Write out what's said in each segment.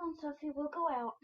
Come on, Sophie, we'll go out.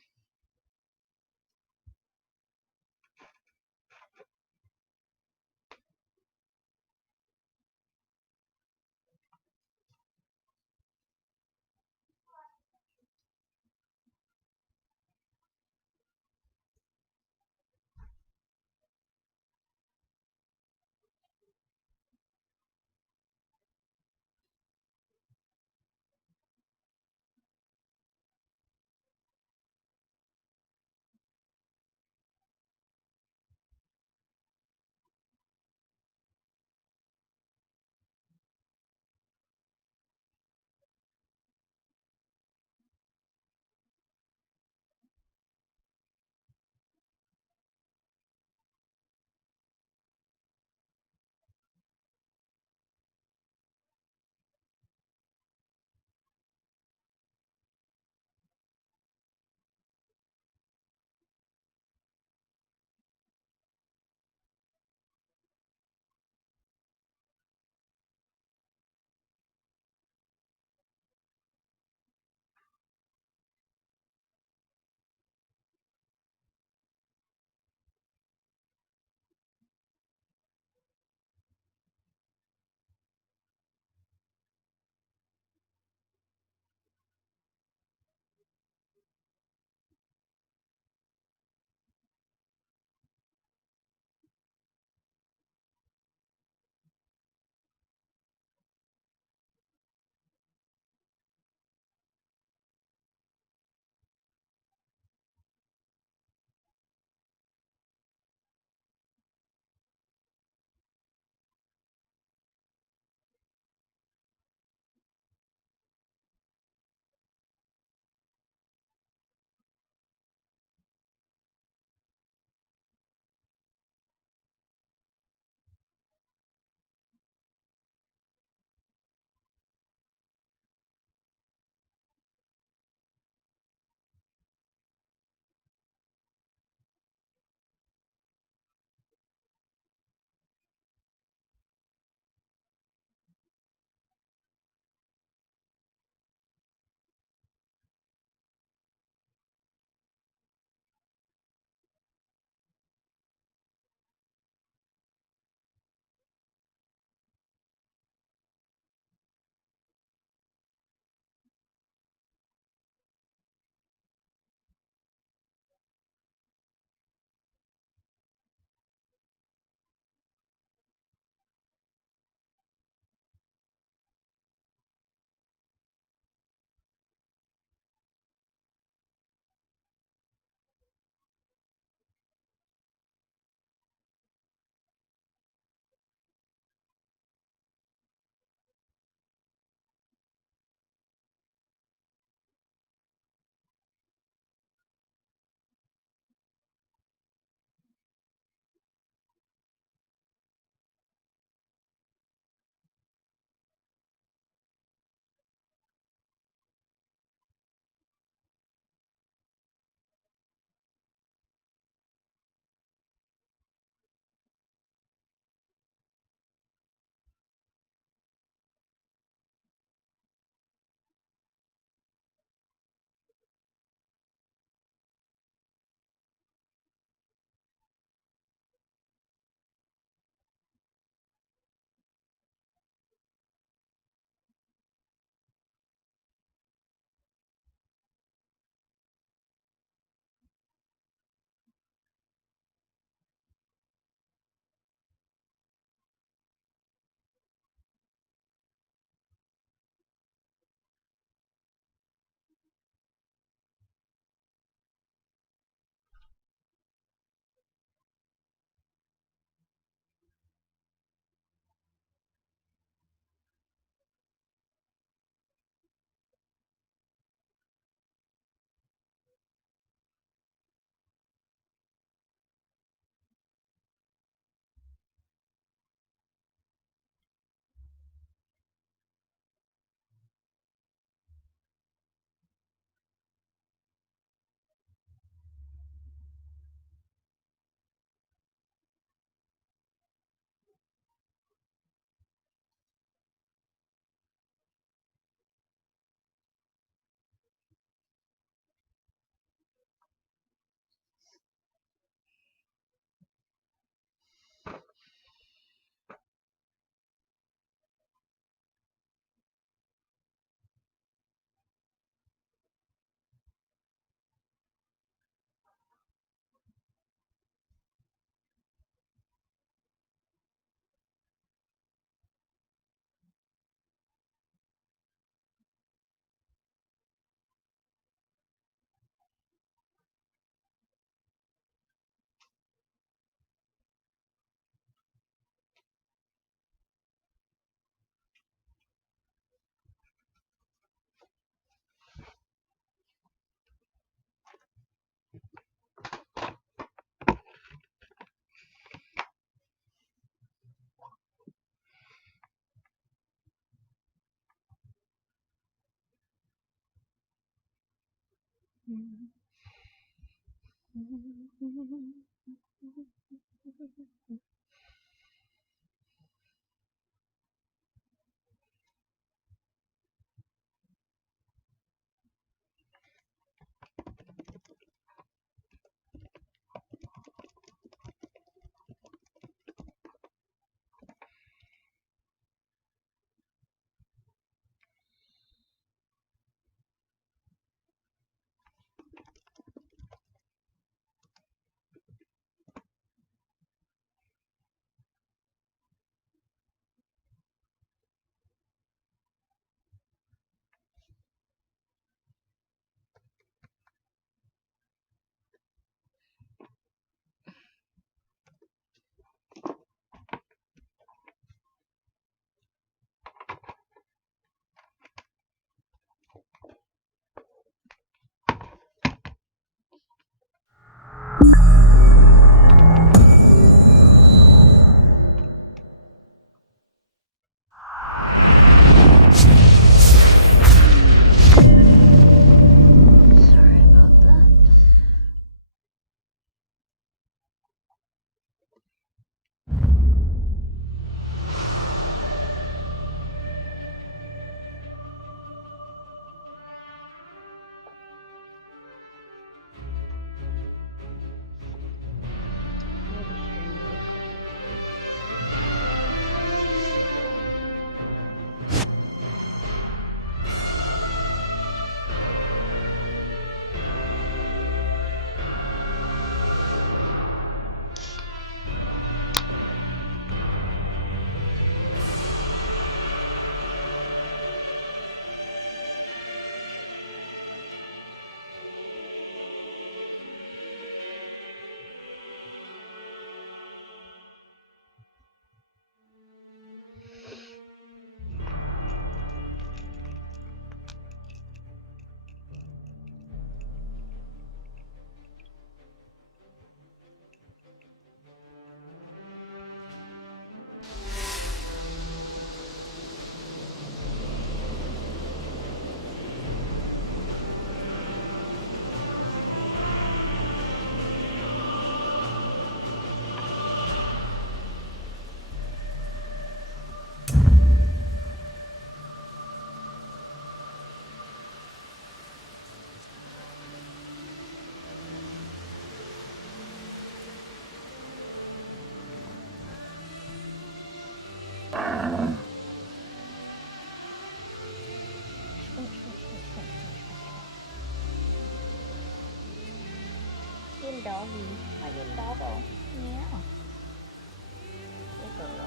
Sorry about that. Maybe stream it. Game đó gì? Hai game đó đâu? Nhé. Cái từ rồi.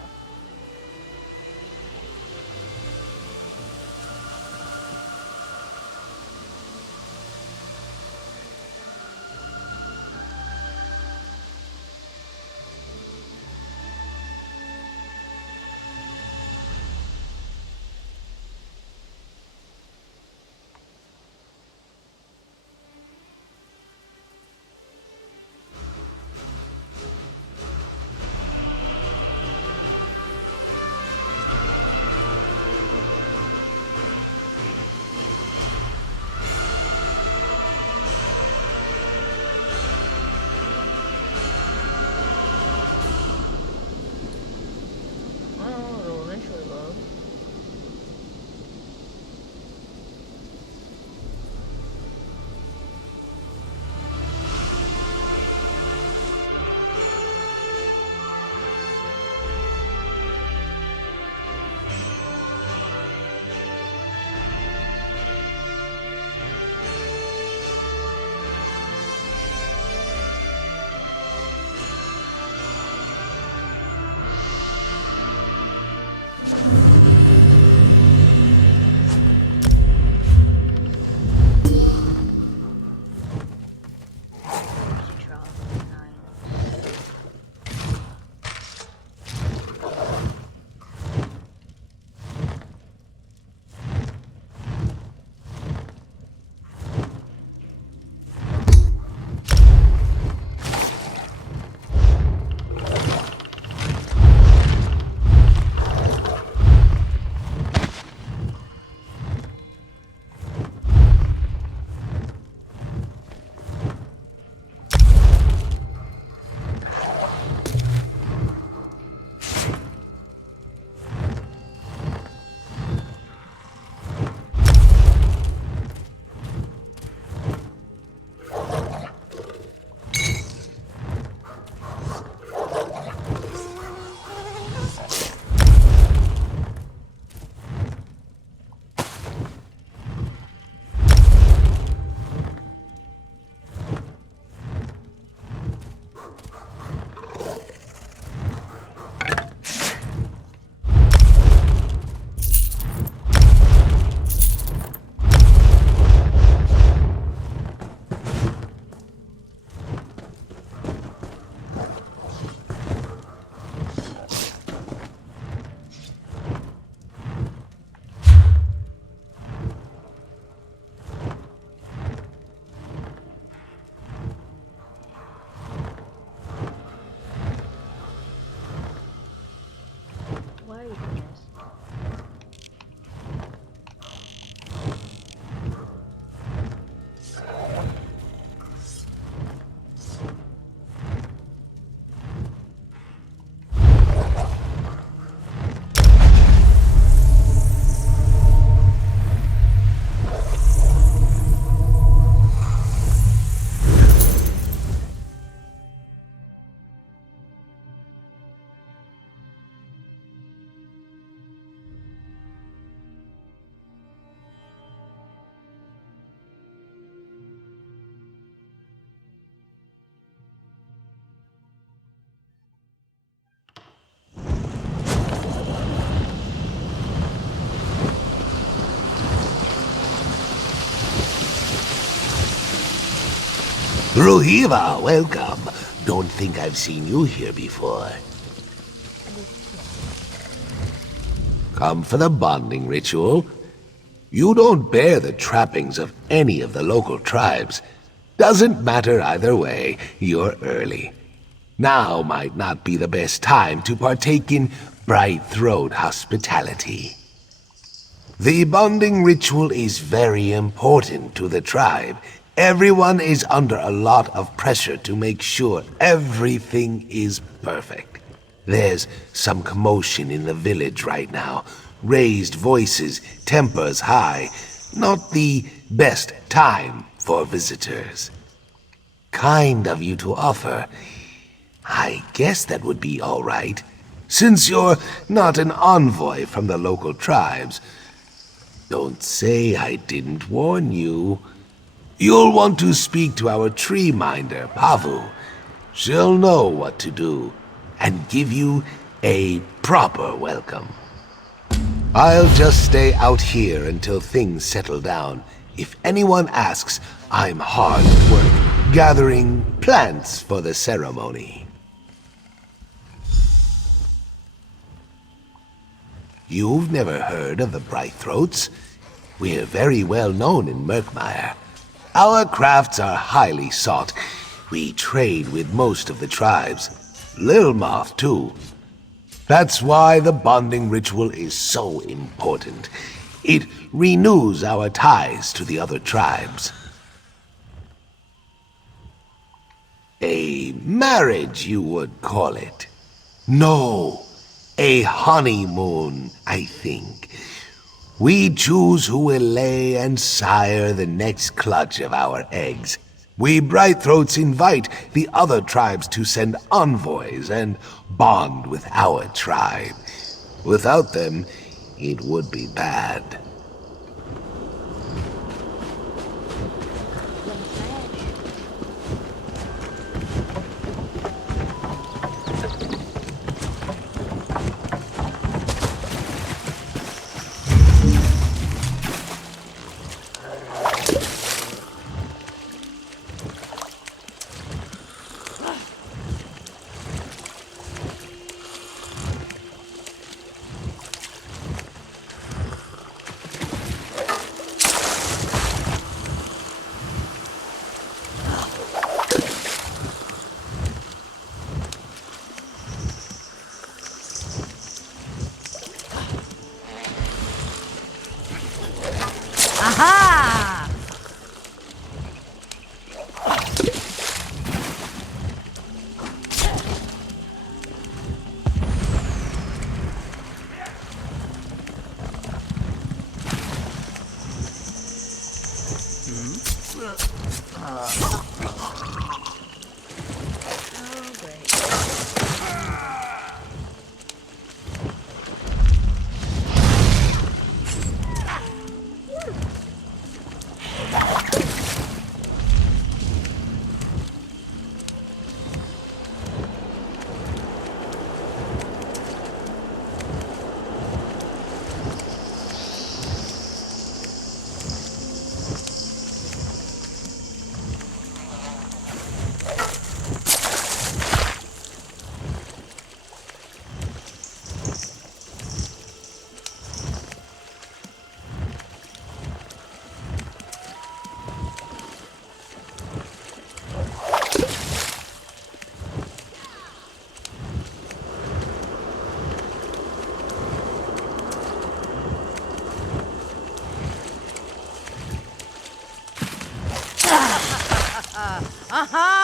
Rohiva, welcome. Don't think I've seen you here before. Come for the bonding ritual? You don't bear the trappings of any of the local tribes. Doesn't matter either way, you're early. Now might not be the best time to partake in bright throat hospitality. The bonding ritual is very important to the tribe. Everyone is under a lot of pressure to make sure everything is perfect. There's some commotion in the village right now. Raised voices, tempers high. Not the best time for visitors. Kind of you to offer. I guess that would be all right, since you're not an envoy from the local tribes. Don't say I didn't warn you. You'll want to speak to our tree minder, Pavu. She'll know what to do, and give you a proper welcome. I'll just stay out here until things settle down. If anyone asks, I'm hard at work, gathering plants for the ceremony. You've never heard of the Brightthroats? We're very well known in Murkmire. Our crafts are highly sought. We trade with most of the tribes. Lilmoth, too. That's why the bonding ritual is so important. It renews our ties to the other tribes. A marriage, you would call it. No, a honeymoon, I think. We choose who will lay and sire the next clutch of our eggs. We Brightthroats invite the other tribes to send envoys and bond with our tribe. Without them, it would be bad. Aha! Aha!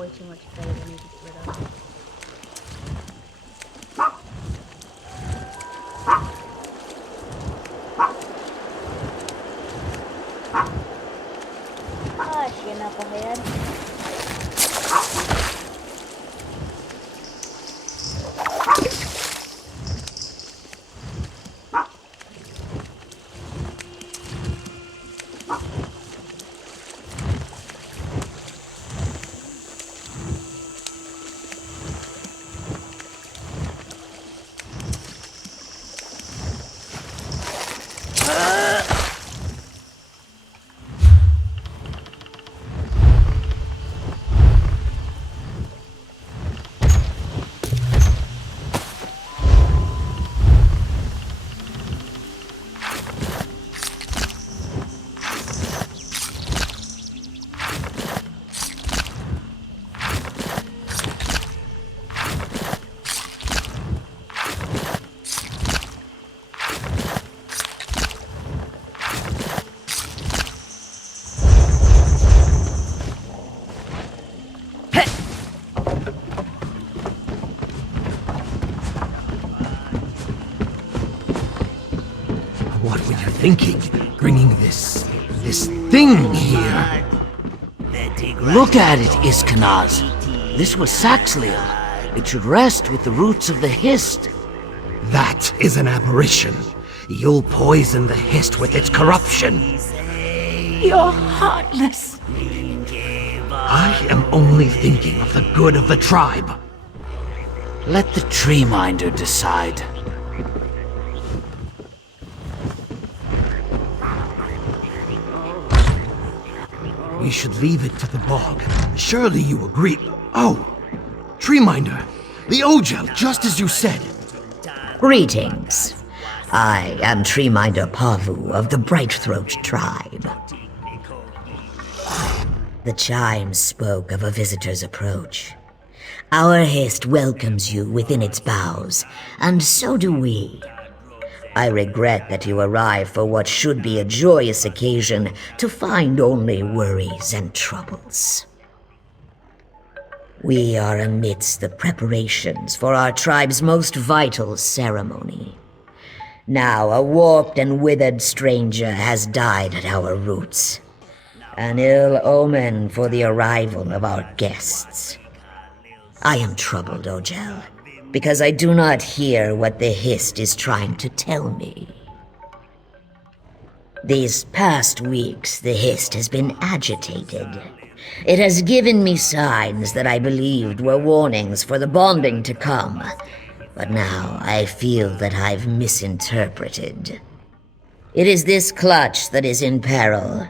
way too much clay that I need to get rid of. Hush, you knucklehead. What were you thinking, bringing this thing here? Look at it, Iskanaz. This was Saxlia. It should rest with the roots of the Hist. That is an aberration. You'll poison the Hist with its corruption. You're heartless. I am only thinking of the good of the tribe. Let the Tree Minder decide. We should leave it to the bog. Surely you agree. Oh, Tree Minder, the Ogel, just as you said. Greetings. I am Treeminder Pavu of the Brightthroat tribe. The chimes spoke of a visitor's approach. Our Hist welcomes you within its boughs, and so do we. I regret that you arrive for what should be a joyous occasion to find only worries and troubles. We are amidst the preparations for our tribe's most vital ceremony. Now a warped and withered stranger has died at our roots. An ill omen for the arrival of our guests. I am troubled, Ogel, because I do not hear what the Hist is trying to tell me. These past weeks, the Hist has been agitated. It has given me signs that I believed were warnings for the bonding to come, but now I feel that I've misinterpreted. It is this clutch that is in peril,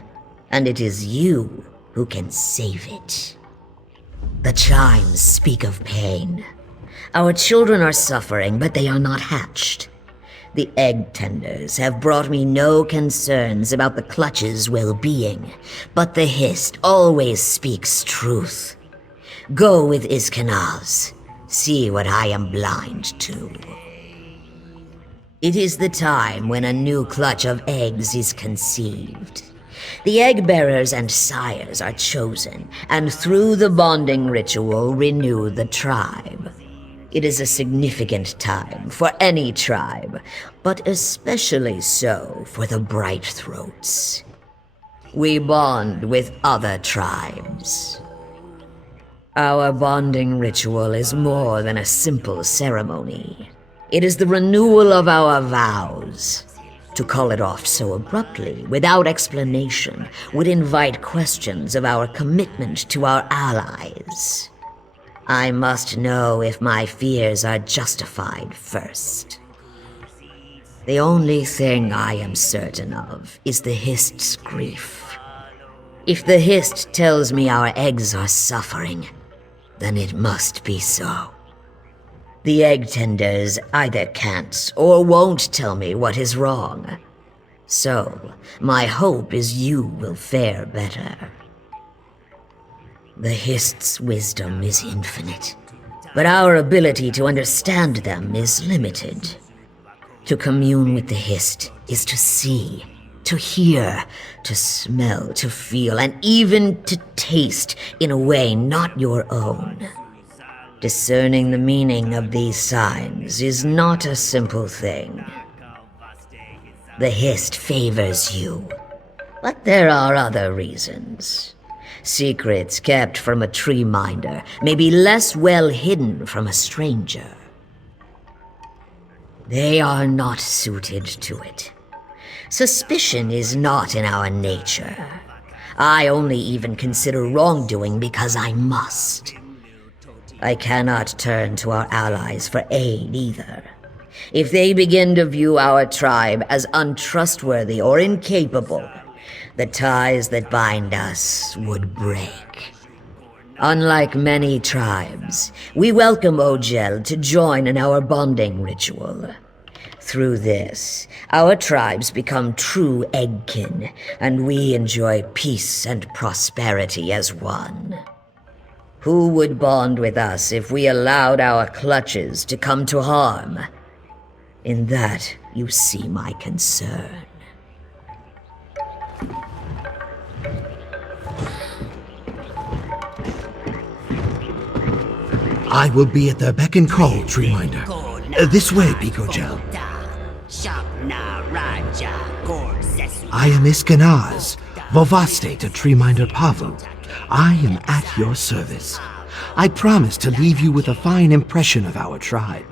and it is you who can save it. The chimes speak of pain. Our children are suffering, but they are not hatched. The egg tenders have brought me no concerns about the clutch's well-being, but the Hist always speaks truth. Go with Iskanaz. See what I am blind to. It is the time when a new clutch of eggs is conceived. The egg bearers and sires are chosen, and through the bonding ritual renew the tribe. It is a significant time for any tribe, but especially so for the Brightthroats. We bond with other tribes. Our bonding ritual is more than a simple ceremony. It is the renewal of our vows. To call it off so abruptly, without explanation, would invite questions of our commitment to our allies. I must know if my fears are justified first. The only thing I am certain of is the Hist's grief. If the Hist tells me our eggs are suffering, then it must be so. The egg tenders either can't or won't tell me what is wrong. So, my hope is you will fare better. The Hist's wisdom is infinite, but our ability to understand them is limited. To commune with the Hist is to see, to hear, to smell, to feel, and even to taste in a way not your own. Discerning the meaning of these signs is not a simple thing. The Hist favors you, but there are other reasons. Secrets kept from a tree minder may be less well hidden from a stranger. They are not suited to it. Suspicion is not in our nature. I only even consider wrongdoing because I must. I cannot turn to our allies for aid either. If they begin to view our tribe as untrustworthy or incapable, the ties that bind us would break. Unlike many tribes, we welcome Ogel to join in our bonding ritual. Through this, our tribes become true eggkin, and we enjoy peace and prosperity as one. Who would bond with us if we allowed our clutches to come to harm? In that, you see my concern. I will be at the beck and call, Treeminder. This way, Picogel. I am Iskanaz, Vovaste to Treeminder Pavu. I am at your service. I promise to leave you with a fine impression of our tribe.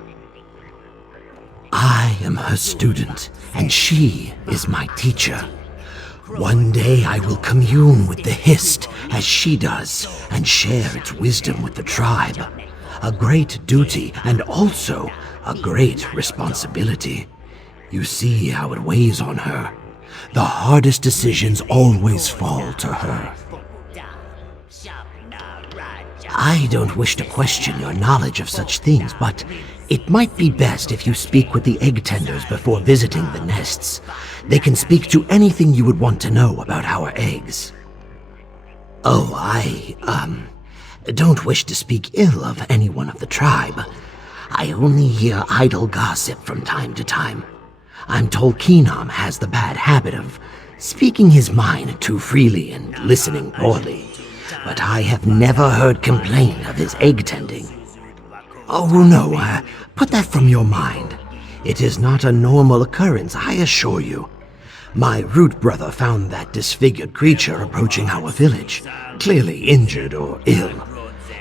I am her student, and she is my teacher. One day I will commune with the Hist as she does, and share its wisdom with the tribe. A great duty, and also a great responsibility. You see how it weighs on her. The hardest decisions always fall to her. I don't wish to question your knowledge of such things, but it might be best if you speak with the egg tenders before visiting the nests. They can speak to anything you would want to know about our eggs. Oh, I don't wish to speak ill of anyone of the tribe. I only hear idle gossip from time to time. I'm told Keenom has the bad habit of speaking his mind too freely and listening poorly, but I have never heard complain of his egg tending. Oh no, put that from your mind. It is not a normal occurrence, I assure you. My root brother found that disfigured creature approaching our village, clearly injured or ill.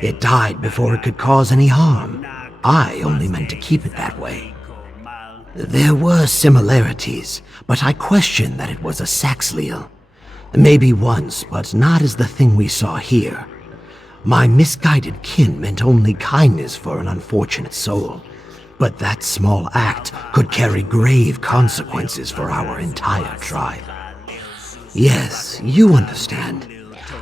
It died before it could cause any harm. I only meant to keep it that way. There were similarities, but I question that it was a Saxleal. Maybe once, but not as the thing we saw here. My misguided kin meant only kindness for an unfortunate soul, but that small act could carry grave consequences for our entire tribe. Yes, you understand.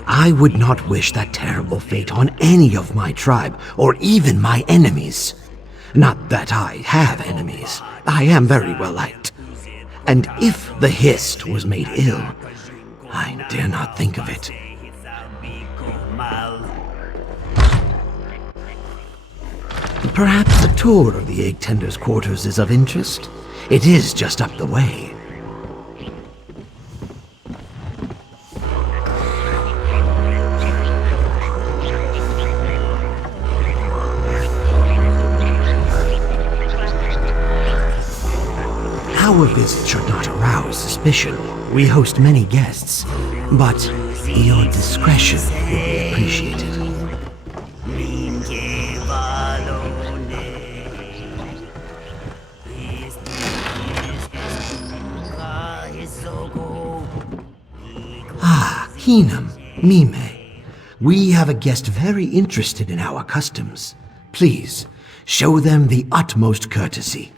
I would not wish that terrible fate on any of my tribe, or even my enemies. Not that I have enemies. I am very well liked. And if the Hist was made ill, I dare not think of it. Perhaps a tour of the egg tender's quarters is of interest. It is just up the way. Our visit should not arouse suspicion. We host many guests, but your discretion will be appreciated. Ah, Keenum, Mime. We have a guest very interested in our customs. Please, show them the utmost courtesy.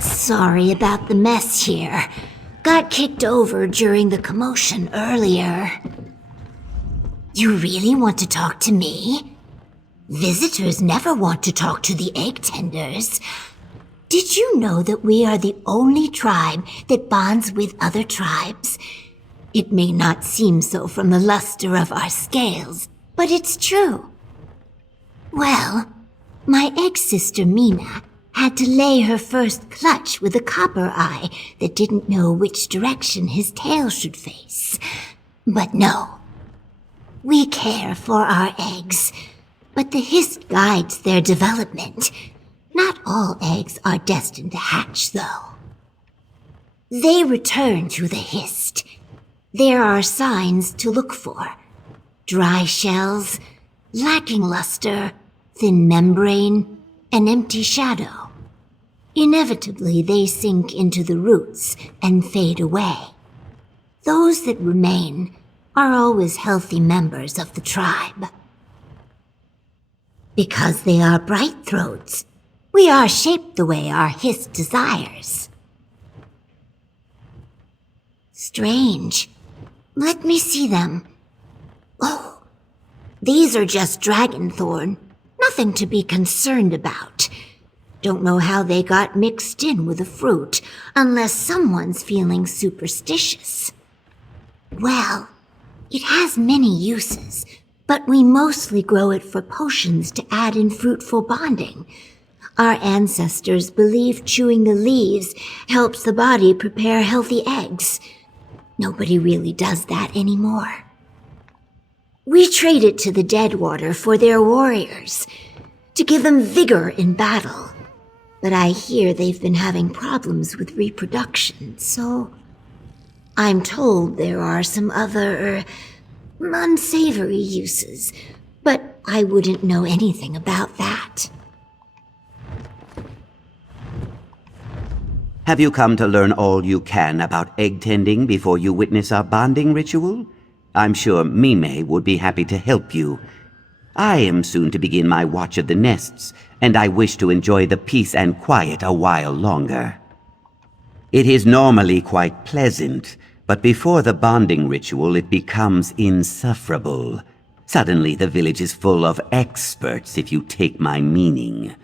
Sorry about the mess here. Got kicked over during the commotion earlier. You really want to talk to me? Visitors never want to talk to the egg tenders. Did you know that we are the only tribe that bonds with other tribes? It may not seem so from the luster of our scales, but it's true. Well, my egg-sister Mina had to lay her first clutch with a copper eye that didn't know which direction his tail should face. But no. We care for our eggs, but the hist guides their development. Not all eggs are destined to hatch, though. They return to the hist. There are signs to look for. Dry shells, lacking luster, thin membrane, an empty shadow. Inevitably, they sink into the roots and fade away. Those that remain are always healthy members of the tribe. Because they are bright throats, we are shaped the way our hist desires. Strange. Let me see them. Oh, these are just dragonthorn. Nothing to be concerned about. Don't know how they got mixed in with the fruit, unless someone's feeling superstitious. Well, it has many uses, but we mostly grow it for potions to add in fruitful bonding. Our ancestors believed chewing the leaves helps the body prepare healthy eggs. Nobody really does that anymore. We trade it to the Deadwater for their warriors, to give them vigor in battle. But I hear they've been having problems with reproduction, so I'm told there are some other, unsavory uses, but I wouldn't know anything about that. Have you come to learn all you can about egg tending before you witness our bonding ritual? I'm sure Mime would be happy to help you. I am soon to begin my watch of the nests, and I wish to enjoy the peace and quiet a while longer. It is normally quite pleasant, but before the bonding ritual it becomes insufferable. Suddenly the village is full of experts, if you take my meaning.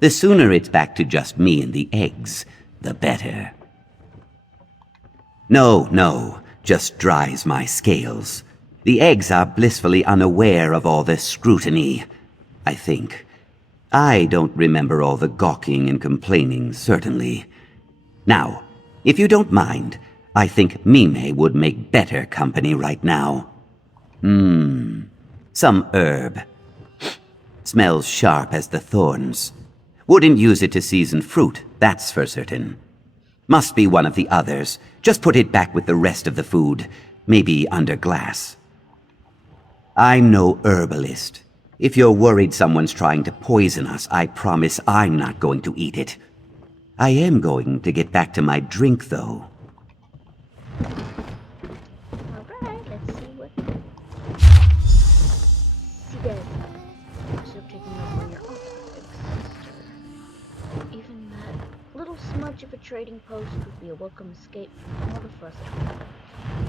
The sooner it's back to just me and the eggs, the better. No, just dries my scales. The eggs are blissfully unaware of all this scrutiny, I think. I don't remember all the gawking and complaining, certainly. Now, if you don't mind, I think Mime would make better company right now. Some herb. Smells sharp as the thorns. Wouldn't use it to season fruit, that's for certain. Must be one of the others. Just put it back with the rest of the food, maybe under glass. I'm no herbalist. If you're worried someone's trying to poison us, I promise I'm not going to eat it. I am going to get back to my drink, though. Alright, let's see what... See guys, still taking up on your own sister. Even that little smudge of a trading post would be a welcome escape from all the fuss.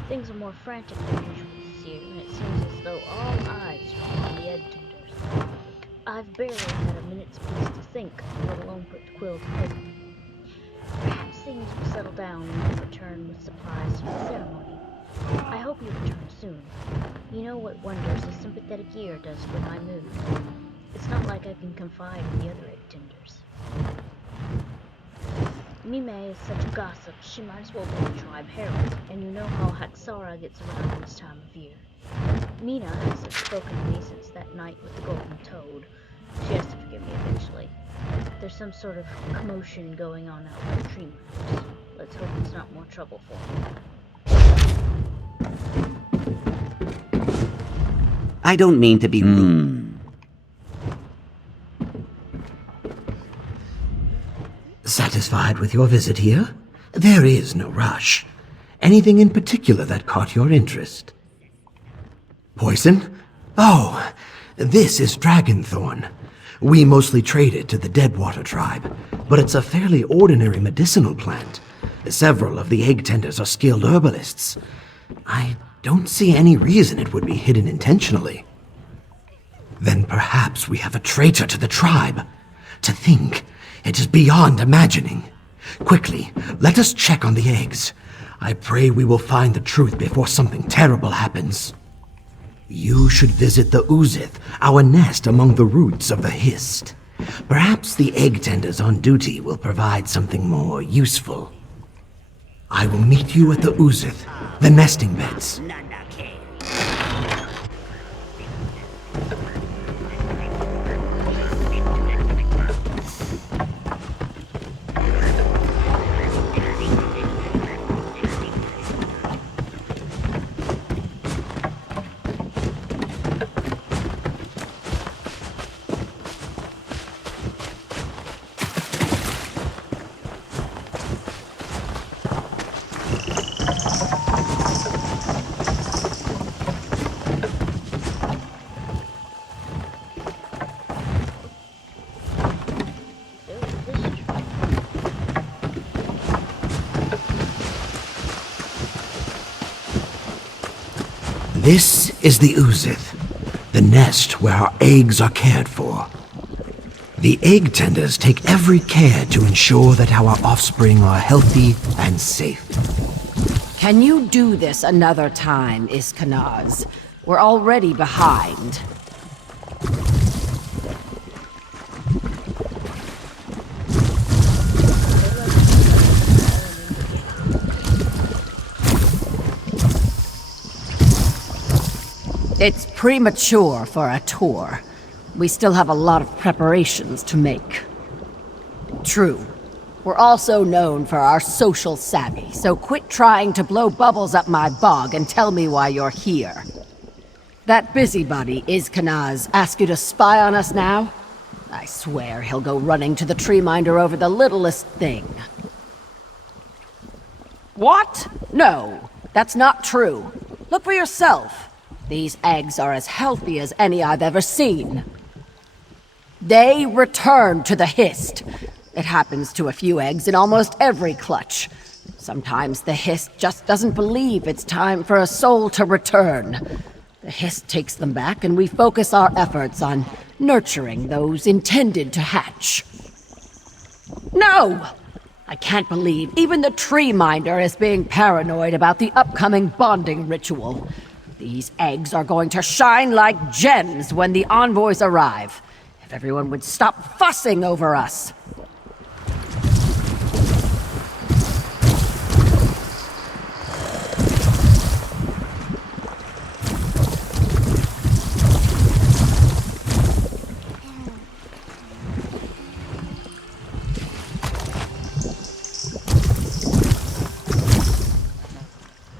Things are more frantic than usual this year, and it seems as though all eyes are on the egg tenders. I've barely had a minute's peace to think, let alone put the quill to paper. Perhaps things will settle down and you'll return with supplies for the ceremony. I hope you return soon. You know what wonders a sympathetic ear does for my mood. It's not like I can confide in the other egg tenders. Mime is such a gossip, she might as well be a tribe herald, and you know how Haxara gets around this time of year. Mina hasn't spoken to me since that night with the golden toad. She has to forgive me eventually. There's some sort of commotion going on out by the tree roots. Let's hope it's not more trouble for me. I don't mean to be rude. Satisfied with your visit here? There is no rush. Anything in particular that caught your interest? Poison? Oh, this is dragonthorn. We mostly trade it to the Deadwater tribe, but it's a fairly ordinary medicinal plant. Several of the egg tenders are skilled herbalists. I don't see any reason it would be hidden intentionally. Then perhaps we have a traitor to the tribe. To think, it is beyond imagining. Quickly, let us check on the eggs. I pray we will find the truth before something terrible happens. You should visit the Uzith, our nest among the roots of the Hist. Perhaps the egg tenders on duty will provide something more useful. I will meet you at the Uzith, the nesting beds. This is the Uzith, the nest where our eggs are cared for. The egg tenders take every care to ensure that our offspring are healthy and safe. Can you do this another time, Iskanaz? We're already behind. It's premature for a tour. We still have a lot of preparations to make. True. We're also known for our social savvy, so quit trying to blow bubbles up my bog and tell me why you're here. That busybody, Iskanaz, ask you to spy on us now? I swear he'll go running to the tree minder over the littlest thing. What? No, that's not true. Look for yourself. These eggs are as healthy as any I've ever seen. They return to the Hist. It happens to a few eggs in almost every clutch. Sometimes the Hist just doesn't believe it's time for a soul to return. The Hist takes them back, and we focus our efforts on nurturing those intended to hatch. No! I can't believe even the tree minder is being paranoid about the upcoming bonding ritual. These eggs are going to shine like gems when the envoys arrive. If everyone would stop fussing over us.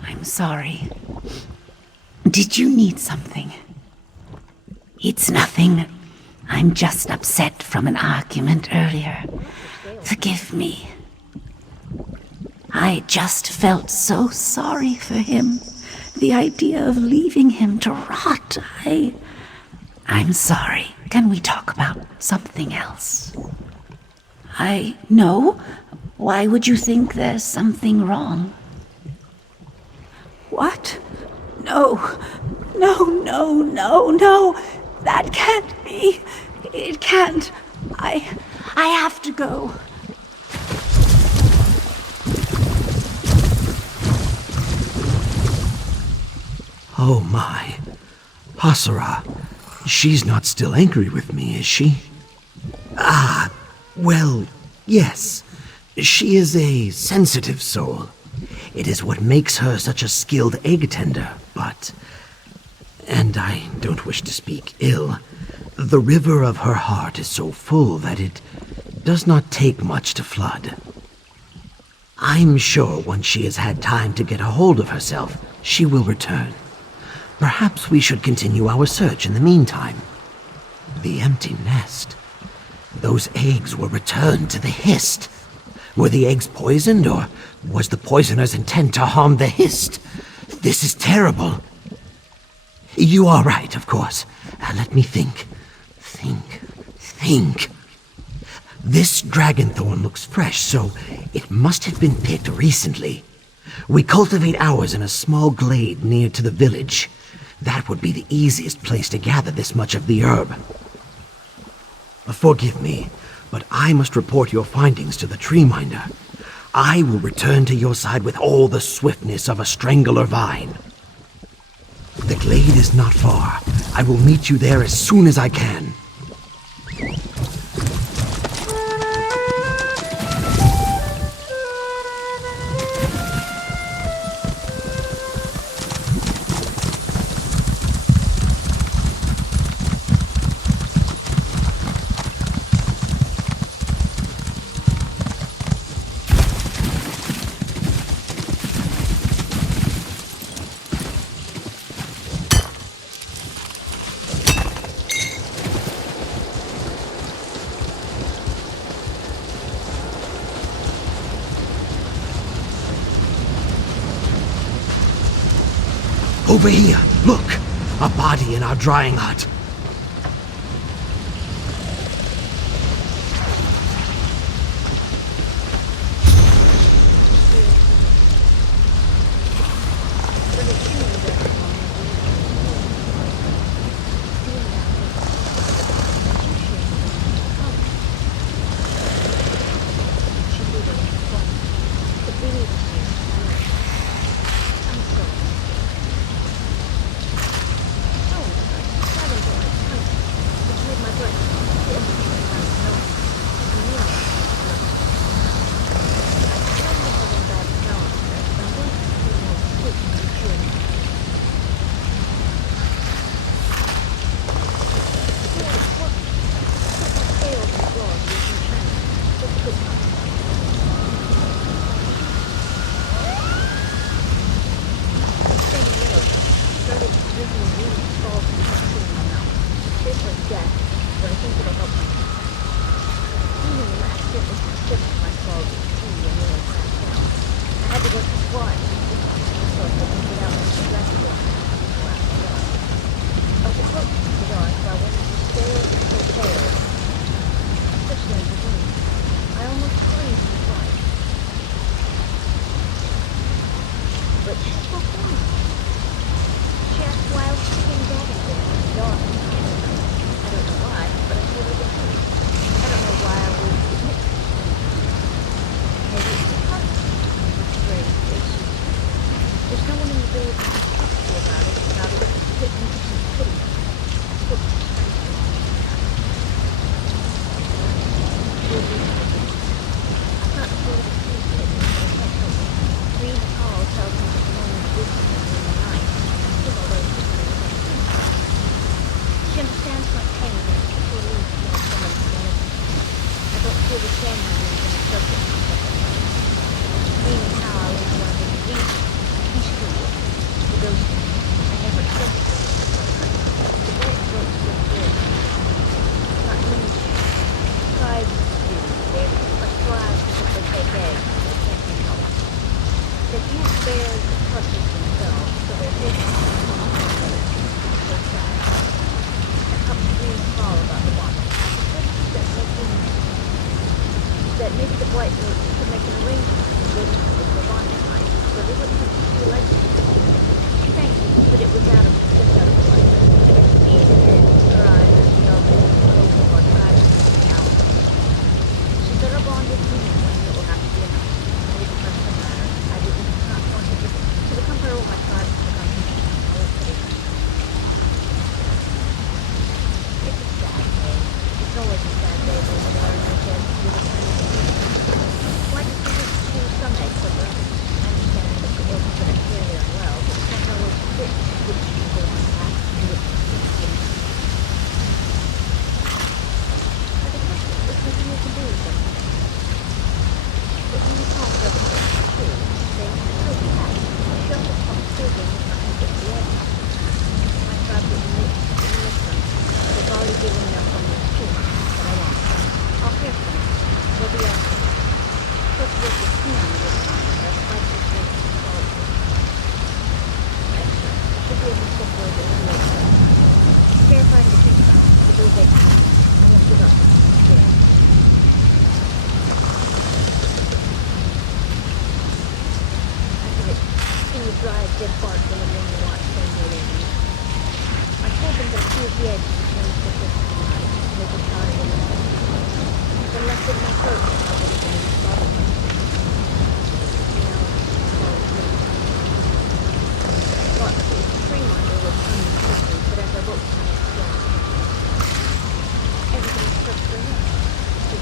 I'm sorry. Did you need something? It's nothing. I'm just upset from an argument earlier. Forgive me. I just felt so sorry for him. The idea of leaving him to rot. I'm sorry. Can we talk about something else? No. Why would you think there's something wrong? What? No. No. That can't be. It can't. I have to go. Oh my. Hasara. She's not still angry with me, is she? Ah, well, yes. She is a sensitive soul. It is what makes her such a skilled egg tender, but... And I don't wish to speak ill. The river of her heart is so full that it does not take much to flood. I'm sure once she has had time to get a hold of herself, she will return. Perhaps we should continue our search in the meantime. The empty nest. Those eggs were returned to the Hist. Were the eggs poisoned, or was the poisoner's intent to harm the Hist? This is terrible. You are right, of course. Let me think. Think. This dragonthorn looks fresh, so it must have been picked recently. We cultivate ours in a small glade near to the village. That would be the easiest place to gather this much of the herb. Forgive me, but I must report your findings to the tree minder. I will return to your side with all the swiftness of a strangler vine. The glade is not far. I will meet you there as soon as I can. Over here, look! A body in our drying hut.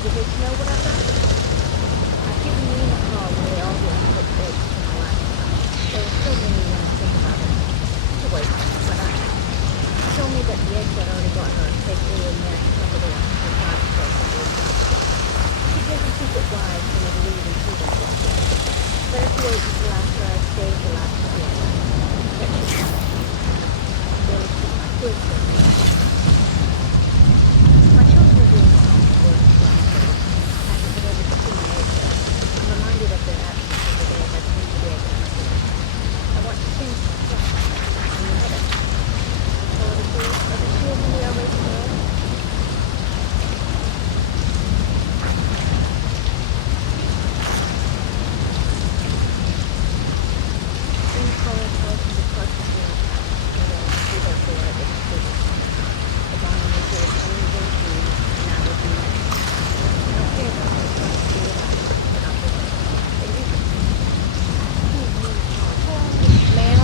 Did they know what I found? I've given Ian a call when they all get put eggs to my last time. There were so many when I think about it. To wait, but she told me that the eggs I'd already gotten her safely in there to cover the ones who tried to start the room. She doesn't think it wise for me to leave and see them just yet. Better to wait until after I've saved the last two eggs. That should be fine. Really keep my good for me. My children are doing all the work downstairs. I haven't been able to see my eggs yet. I'm reminded of their absence every day as I clean the eggs in my room. I want to sing to myself. In the heaven. So are the children we are raising their eggs? Spring color tells me the parts of the house. So that I see therefore I get to see this. The bonding nature is coming again to me, and I will be next. I don't care about my friends to do it out, but I'll do it. They leave it. Ma'am?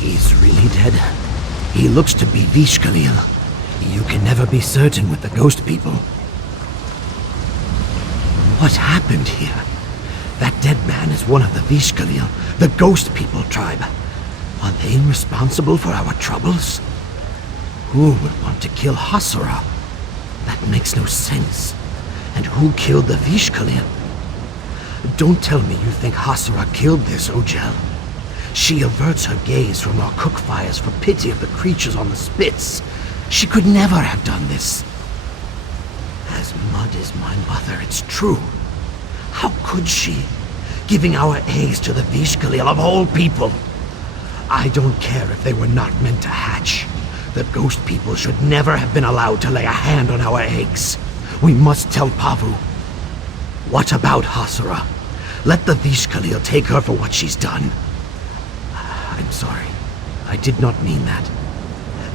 He's really dead. He looks to be Vishkalil. You can never be certain with the ghost people. What happened here? That dead man is one of the Vishkalil, the ghost people tribe. Are they responsible for our troubles? Who would want to kill Hasura? That makes no sense. And who killed the Vishkalil? Don't tell me you think Hasura killed this Ojel. She averts her gaze from our cook fires for pity of the creatures on the spits. She could never have done this. As mud is my mother, it's true. How could she? Giving our eggs to the Vishkalil of all people. I don't care if they were not meant to hatch. The ghost people should never have been allowed to lay a hand on our eggs. We must tell Pavu. What about Hasura? Let the Vishkalil take her for what she's done. I'm sorry. I did not mean that.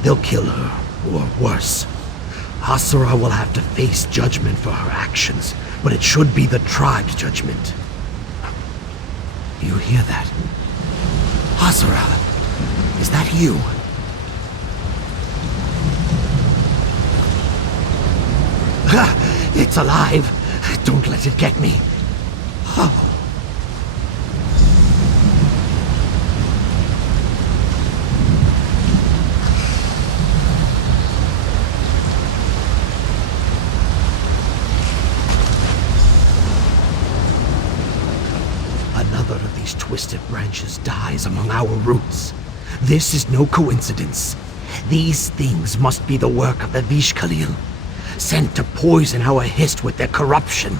They'll kill her, or worse. Hasura will have to face judgment for her actions, but it should be the tribe's judgment. You hear that? Hasura, is that you? It's alive. Don't let it get me. Oh. Another of these twisted branches dies among our roots. This is no coincidence. These things must be the work of the Vishkalil, sent to poison our hist with their corruption.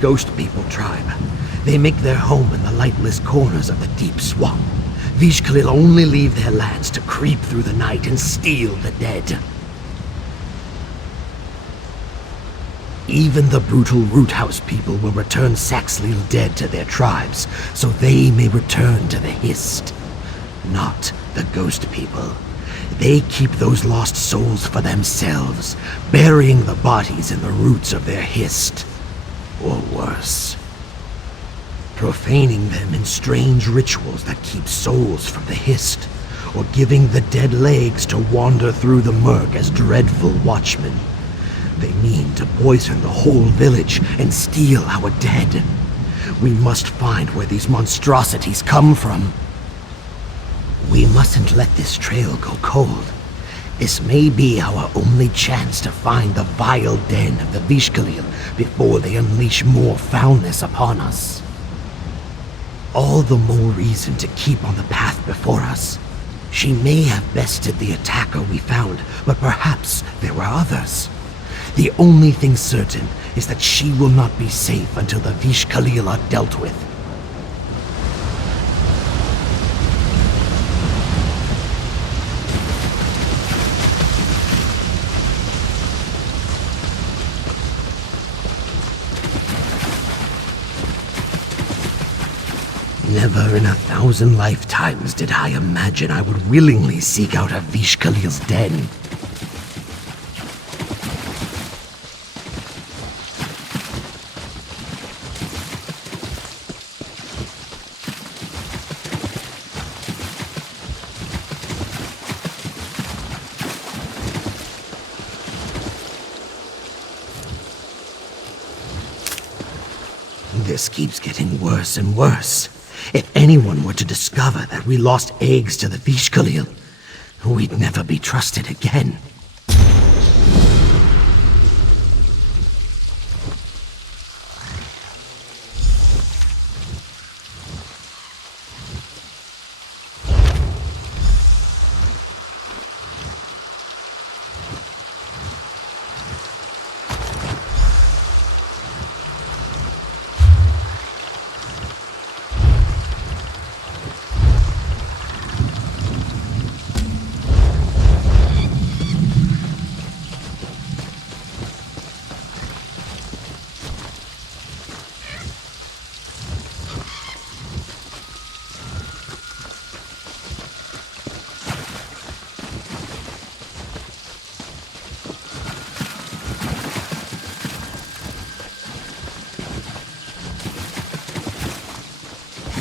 Ghost People tribe. They make their home in the lightless corners of the deep swamp. Vishkalil only leave their lands to creep through the night and steal the dead. Even the brutal Roothouse people will return Saxhleel dead to their tribes, so they may return to the Hist. Not the Ghost People. They keep those lost souls for themselves, burying the bodies in the roots of their Hist. Or worse, profaning them in strange rituals that keep souls from the Hist, or giving the dead legs to wander through the murk as dreadful watchmen. They mean to poison the whole village and steal our dead. We must find where these monstrosities come from. We mustn't let this trail go cold. This may be our only chance to find the vile den of the Vishkalil before they unleash more foulness upon us. All the more reason to keep on the path before us. She may have bested the attacker we found, but perhaps there were others. The only thing certain is that she will not be safe until the Vishkalil are dealt with. Never in 1,000 lifetimes did I imagine I would willingly seek out a Vishkalil's den. This keeps getting worse and worse. If anyone were to discover that we lost eggs to the Vishkalil, we'd never be trusted again.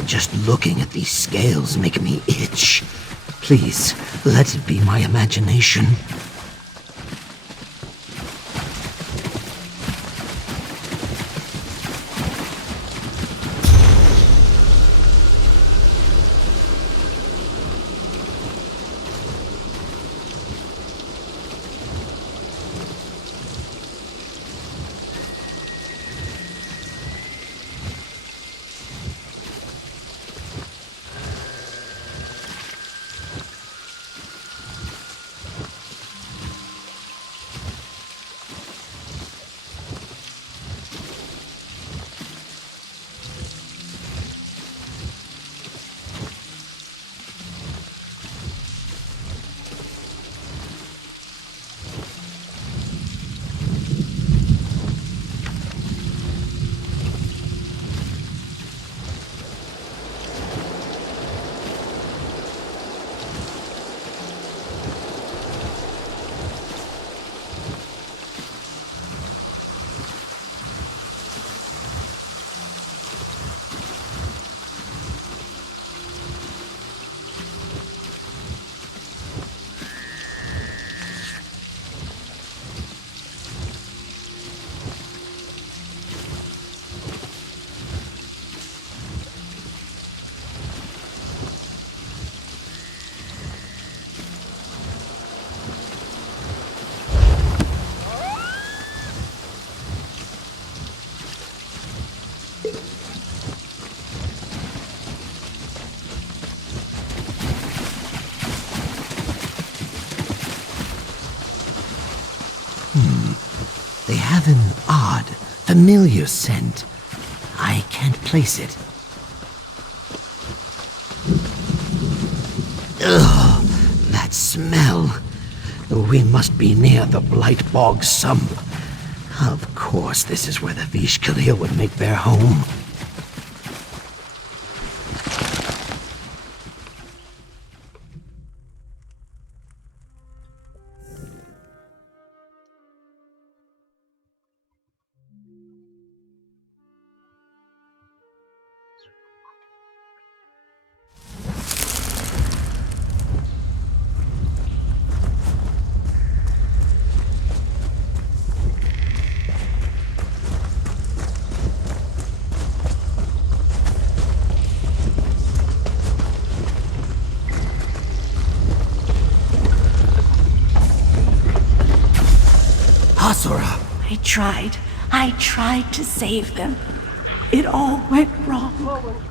Just looking at these scales make me itch. Please, let it be my imagination. They have an odd, familiar scent, I can't place it. Ugh, that smell. We must be near the Blight Bog sump. Of course, this is where the Vish Khalil would make their home. Hasura! I tried to save them. It all went wrong.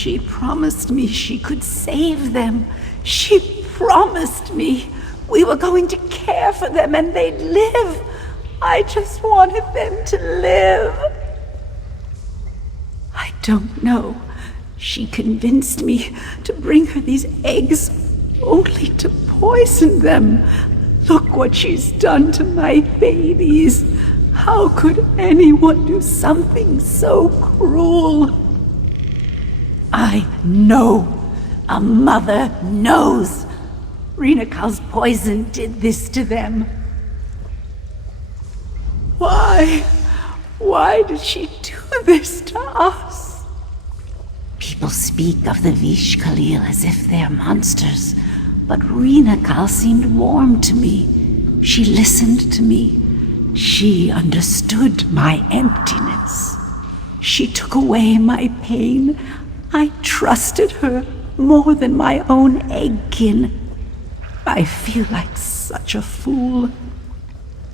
She promised me she could save them. She promised me we were going to care for them and they'd live. I just wanted them to live. I don't know. She convinced me to bring her these eggs only to poison them. Look what she's done to my babies. How could anyone do something so cruel? I know. A mother knows. Rinakal's poison did this to them. Why? Why did she do this to us? People speak of the Vish Khalil as if they're monsters, but Rinakal seemed warm to me. She listened to me. She understood my emptiness. She took away my pain. I trusted her more than my own eggkin. I feel like such a fool.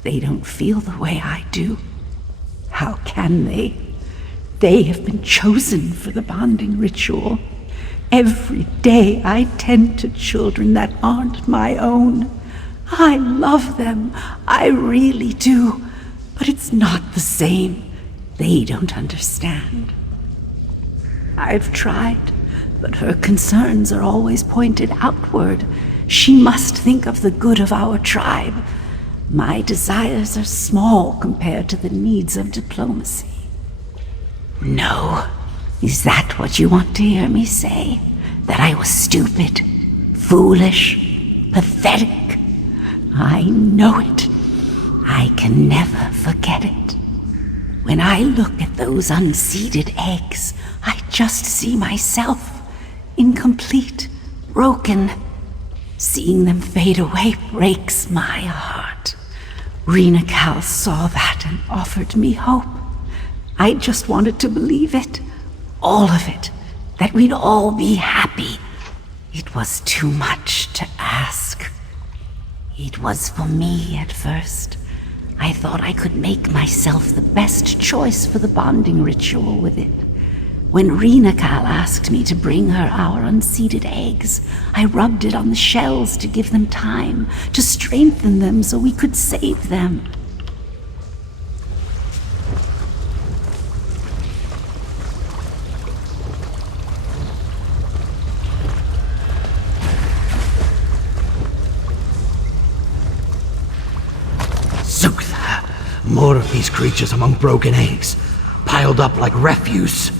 They don't feel the way I do. How can they? They have been chosen for the bonding ritual. Every day I tend to children that aren't my own. I love them, I really do. But it's not the same. They don't understand. I've tried, but her concerns are always pointed outward. She must think of the good of our tribe. My desires are small compared to the needs of diplomacy. No. Is that what you want to hear me say? That I was stupid, foolish, pathetic? I know it. I can never forget it. When I look at those unseeded eggs, I just see myself, incomplete, broken. Seeing them fade away breaks my heart. Rinakal saw that and offered me hope. I just wanted to believe it, all of it, that we'd all be happy. It was too much to ask. It was for me at first. I thought I could make myself the best choice for the bonding ritual with it. When Rinakal asked me to bring her our unseeded eggs, I rubbed it on the shells to give them time, to strengthen them so we could save them. More of these creatures among broken eggs, piled up like refuse.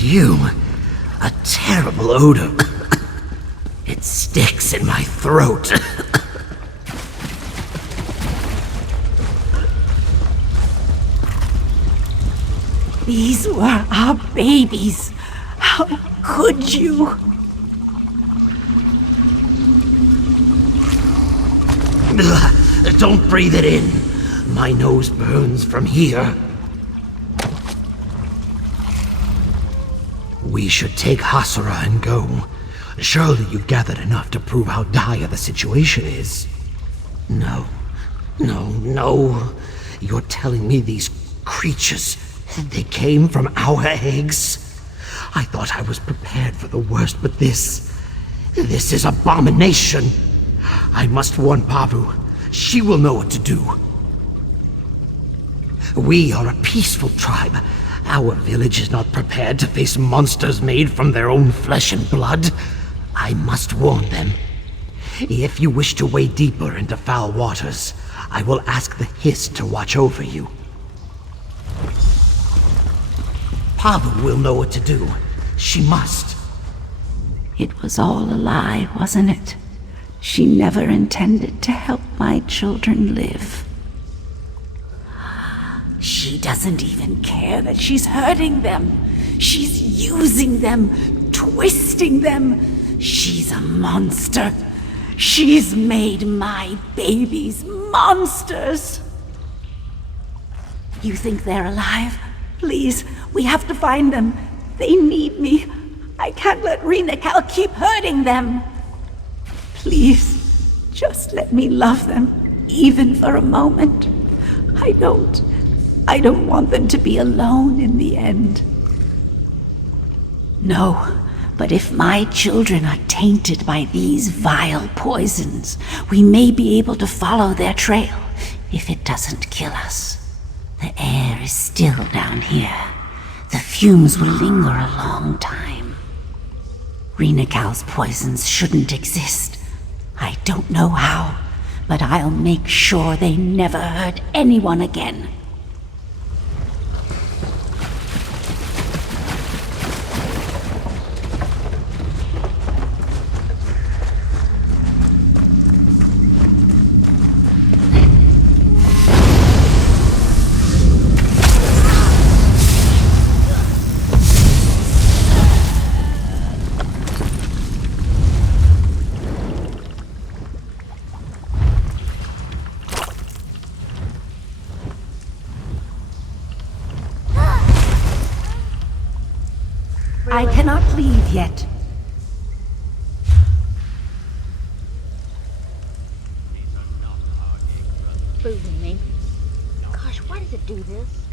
You, a terrible odor. It sticks in my throat. These were our babies. How could you? Don't breathe it in. My nose burns from here. We should take Hasura and go. Surely you've gathered enough to prove how dire the situation is. No. You're telling me these creatures, they came from our eggs? I thought I was prepared for the worst, but this is abomination. I must warn Pavu. She will know what to do. We are a peaceful tribe. Our village is not prepared to face monsters made from their own flesh and blood. I must warn them. If you wish to wade deeper into foul waters, I will ask the Hiss to watch over you. Pavu will know what to do. She must. It was all a lie, wasn't it? She never intended to help my children live. She doesn't even care that she's hurting them. She's using them, twisting them. She's a monster. She's made my babies monsters. You think they're alive? Please, we have to find them. They need me. I can't let Rinakal keep hurting them. Please, just let me love them, even for a moment. I don't want them to be alone in the end. No, but if my children are tainted by these vile poisons, we may be able to follow their trail if it doesn't kill us. The air is still down here. The fumes will linger a long time. Rinakal's poisons shouldn't exist. I don't know how, but I'll make sure they never hurt anyone again. I cannot leave yet. Fooling me. Gosh, why does it do this?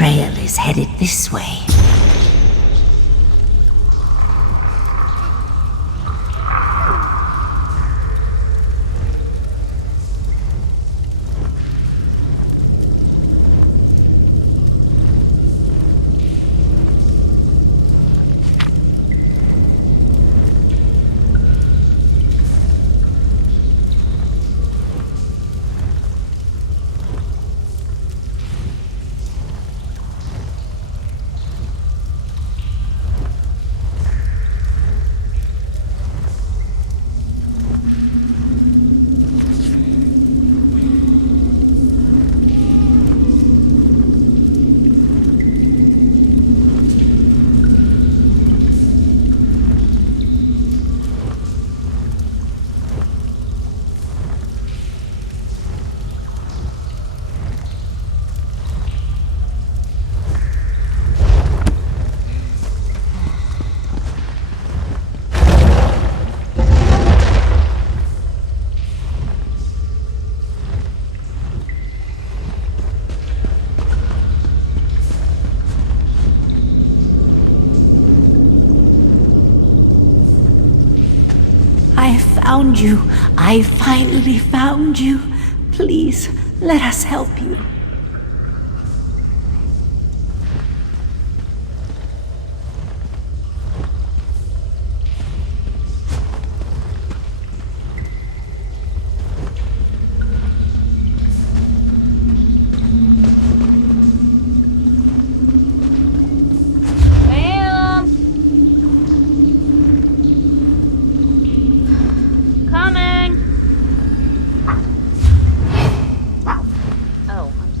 trail is headed this way. I found you. I finally found you. Please, let us help you. Oh, I'm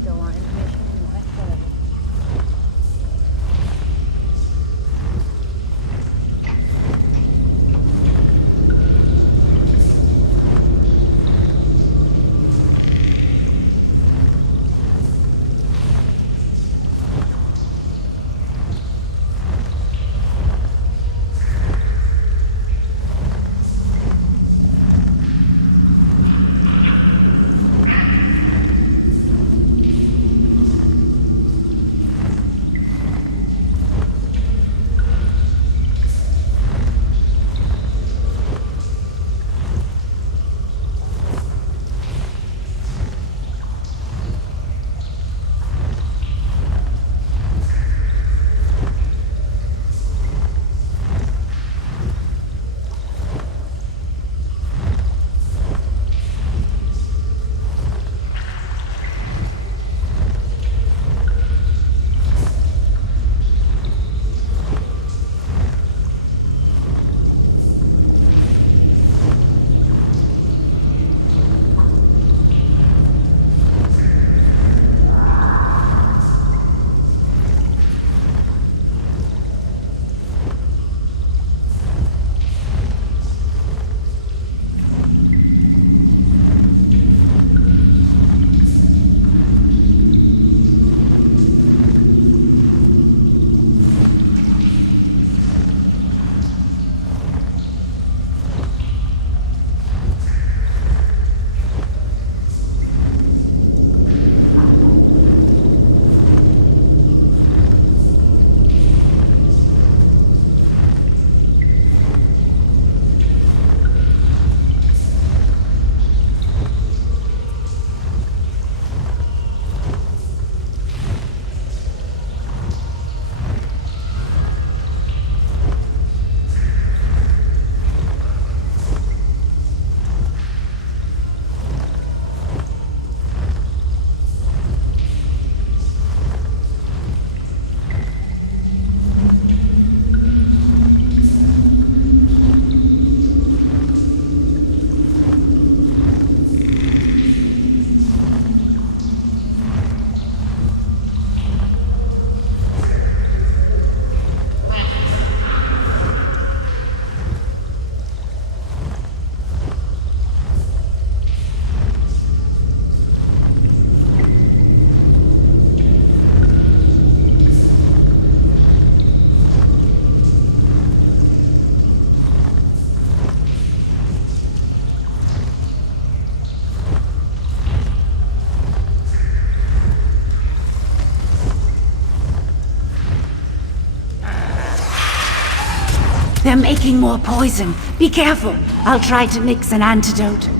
They're making more poison. Be careful. I'll try to mix an antidote.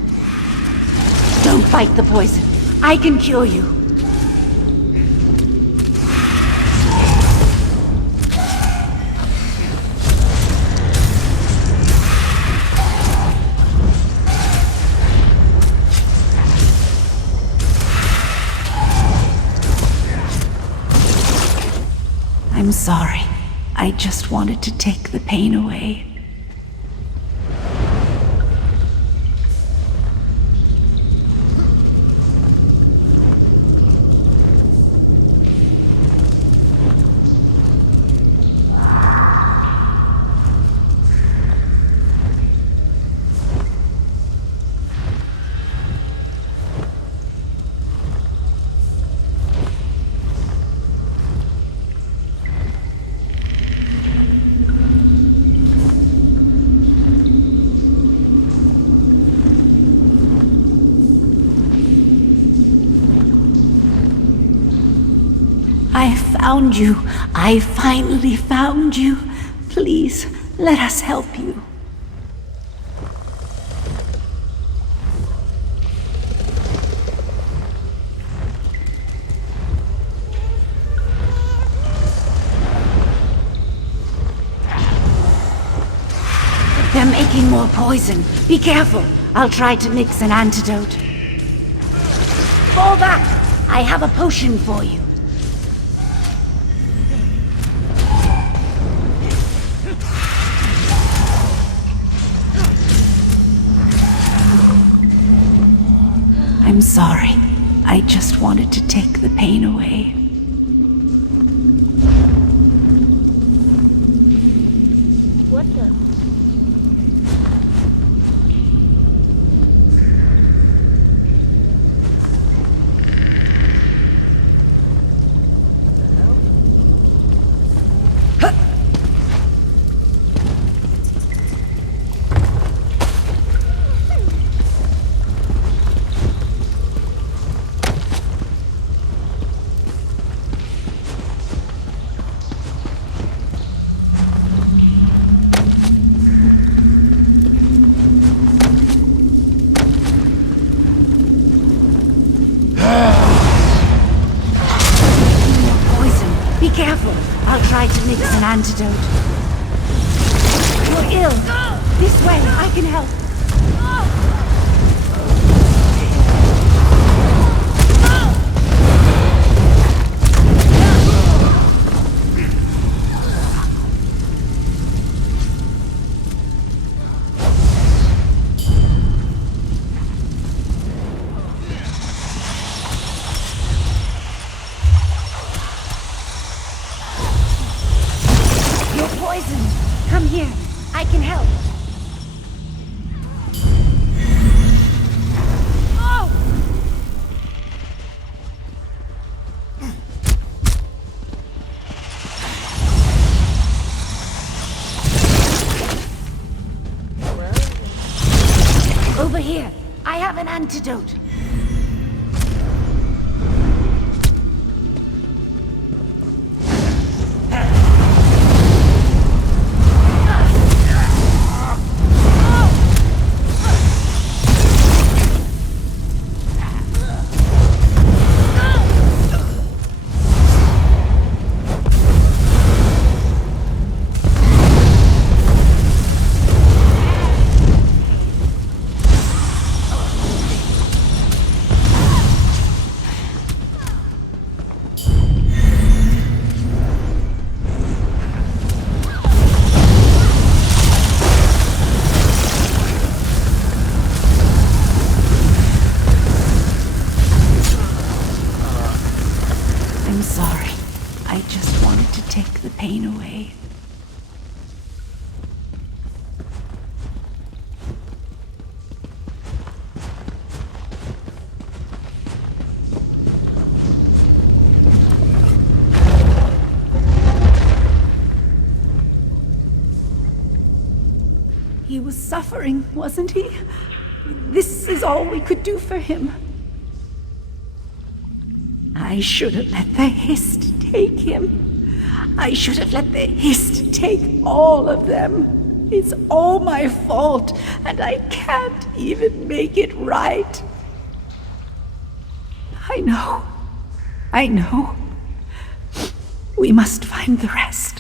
Don't fight the poison. I can cure you. I'm sorry. I just wanted to take the pain away. I found you. I finally found you. Please, let us help you. They're making more poison. Be careful. I'll try to mix an antidote. Fall back! I have a potion for you. I'm sorry. I just wanted to take the pain away. What the? Be careful. I'll try to mix an antidote. You're ill. This way, I can help. Come here. I can help. Oh! Over here. I have an antidote. I'm sorry. I just wanted to take the pain away. He was suffering, wasn't he? This is all we could do for him. I should have let the Hist take him. I should have let the Hist take all of them. It's all my fault, and I can't even make it right. I know. I know. We must find the rest.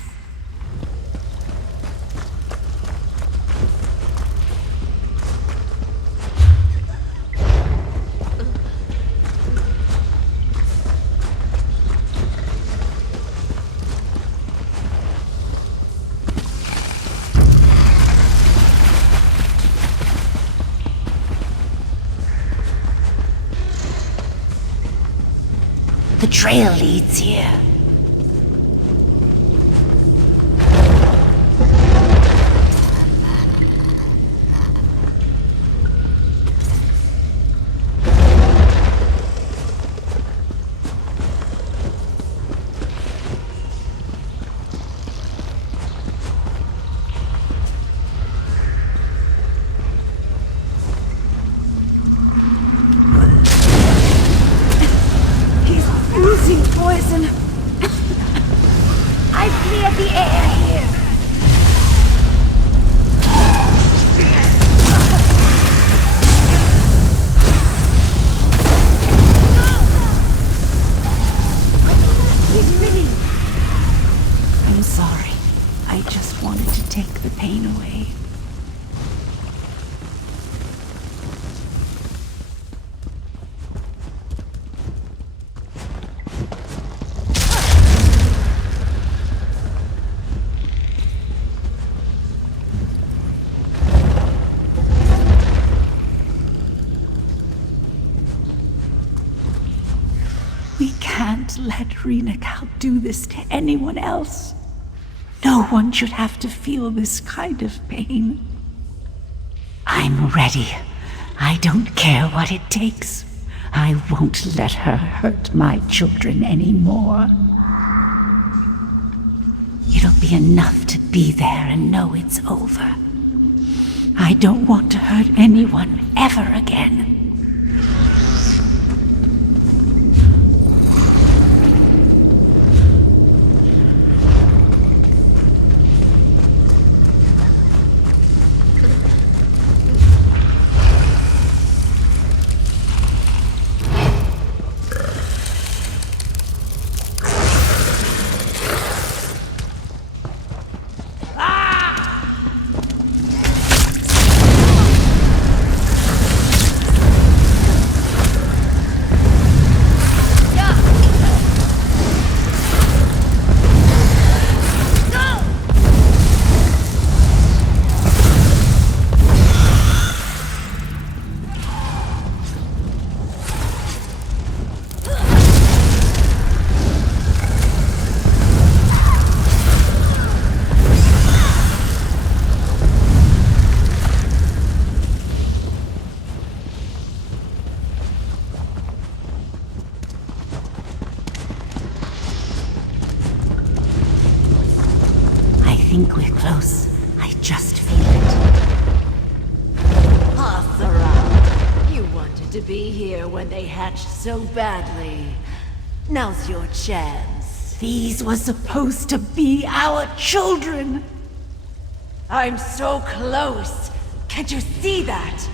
The trail leads here. Oozing poison. I've cleared the air here. He's winning. I'm sorry. I just wanted to take the pain away. We can't let Renakal do this to anyone else. No one should have to feel this kind of pain. I'm ready. I don't care what it takes. I won't let her hurt my children anymore. It'll be enough to be there and know it's over. I don't want to hurt anyone ever again. I think we're close. I just feel it. Asara, you wanted to be here when they hatched so badly. Now's your chance. These were supposed to be our children. I'm so close. Can't you see that?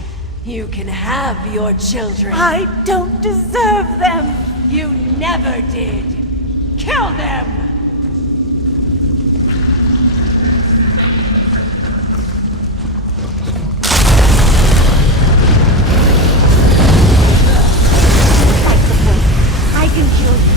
You can have your children. I don't deserve them. You never did. Kill them! I can kill you.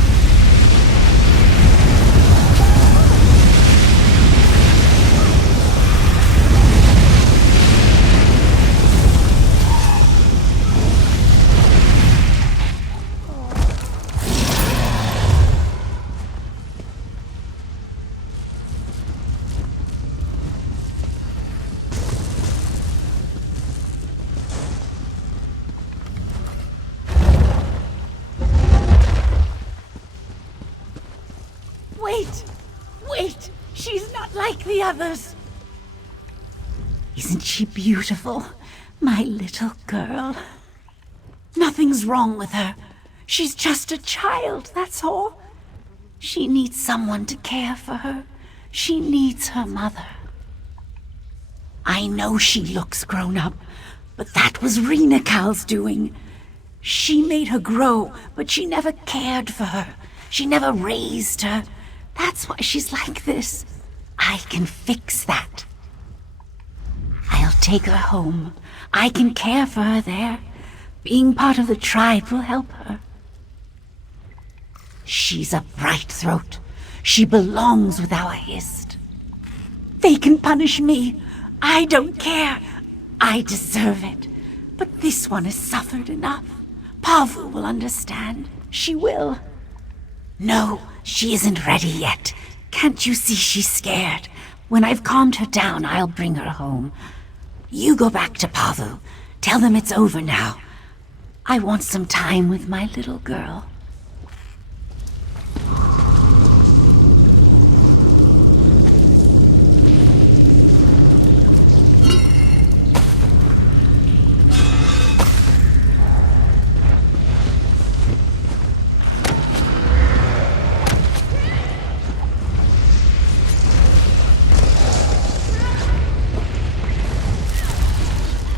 Wait! She's not like the others. Isn't she beautiful? My little girl. Nothing's wrong with her. She's just a child, that's all. She needs someone to care for her. She needs her mother. I know she looks grown up, but that was Rena Cal's doing. She made her grow, but she never cared for her. She never raised her. That's why she's like this. I can fix that. I'll take her home. I can care for her there. Being part of the tribe will help her. She's a bright throat. She belongs with our Hist. They can punish me. I don't care. I deserve it. But this one has suffered enough. Pavu will understand. She will. No, she isn't ready yet. Can't you see she's scared? When I've calmed her down, I'll bring her home. You go back to Pavu. Tell them it's over now. I want some time with my little girl.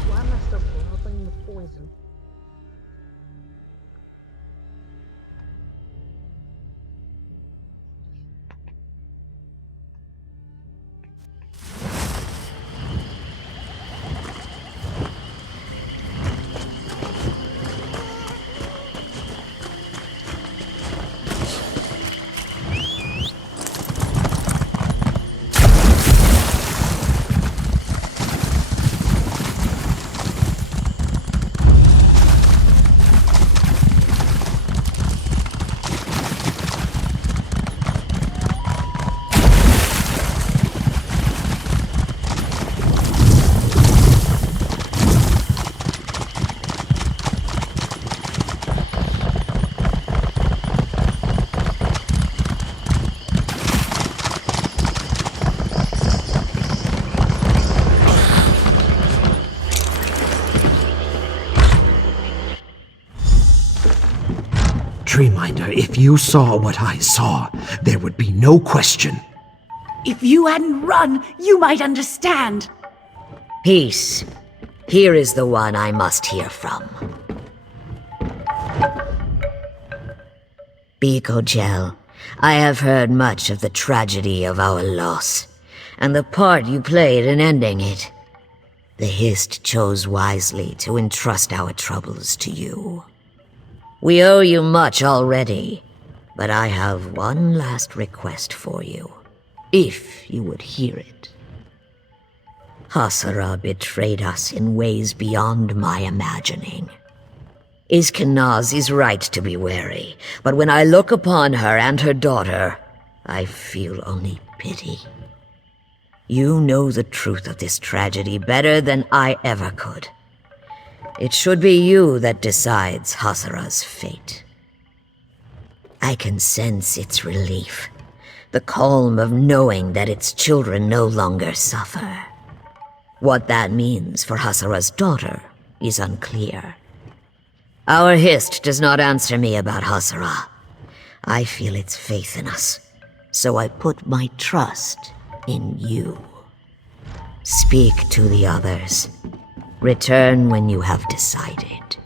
Why am I still rubbing the poison? Treeminder, if you saw what I saw, there would be no question. If you hadn't run, you might understand. Peace. Here is the one I must hear from. Biko Gel, I have heard much of the tragedy of our loss, and the part you played in ending it. The Hist chose wisely to entrust our troubles to you. We owe you much already, but I have one last request for you, if you would hear it. Hasara betrayed us in ways beyond my imagining. Iskanaz is right to be wary, but when I look upon her and her daughter, I feel only pity. You know the truth of this tragedy better than I ever could. It should be you that decides Hasara's fate. I can sense its relief, the calm of knowing that its children no longer suffer. What that means for Hasara's daughter is unclear. Our Hist does not answer me about Hasara. I feel its faith in us, so I put my trust in you. Speak to the others. Return when you have decided.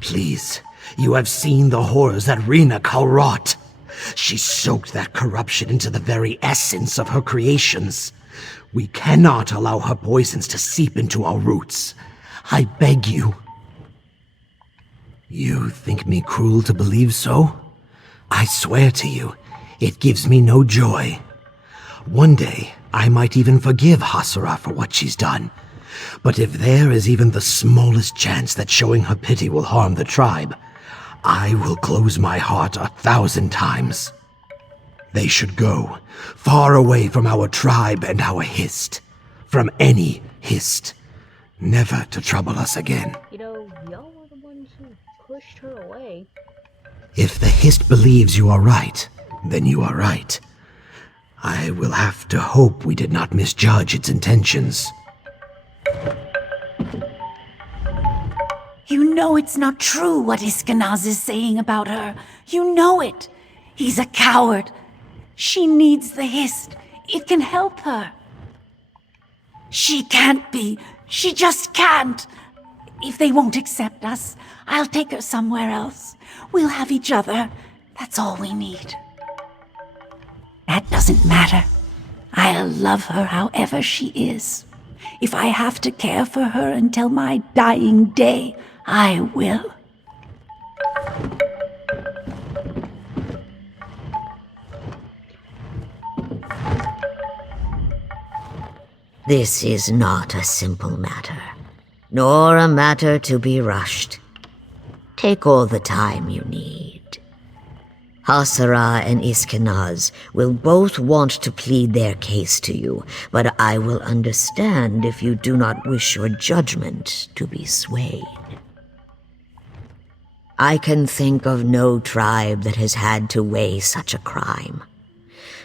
Please, you have seen the horrors that Rena Cal wrought. She soaked that corruption into the very essence of her creations. We cannot allow her poisons to seep into our roots. I beg you. You think me cruel to believe so? I swear to you, it gives me no joy. One day, I might even forgive Hasara for what she's done. But if there is even the smallest chance that showing her pity will harm the tribe, I will close my heart 1,000 times. They should go, far away from our tribe and our Hist. From any Hist. Never to trouble us again. You know, y'all were the ones who pushed her away. If the Hist believes you are right, then you are right. I will have to hope we did not misjudge its intentions. You know it's not true what Iskanaz is saying about her. You know it. He's a coward. She needs the Hist. It can help her. She can't be. She just can't. If they won't accept us, I'll take her somewhere else. We'll have each other. That's all we need. That doesn't matter. I'll love her however she is. If I have to care for her until my dying day, I will. This is not a simple matter, nor a matter to be rushed. Take all the time you need. Hasara and Iskenaz will both want to plead their case to you, but I will understand if you do not wish your judgment to be swayed. I can think of no tribe that has had to weigh such a crime.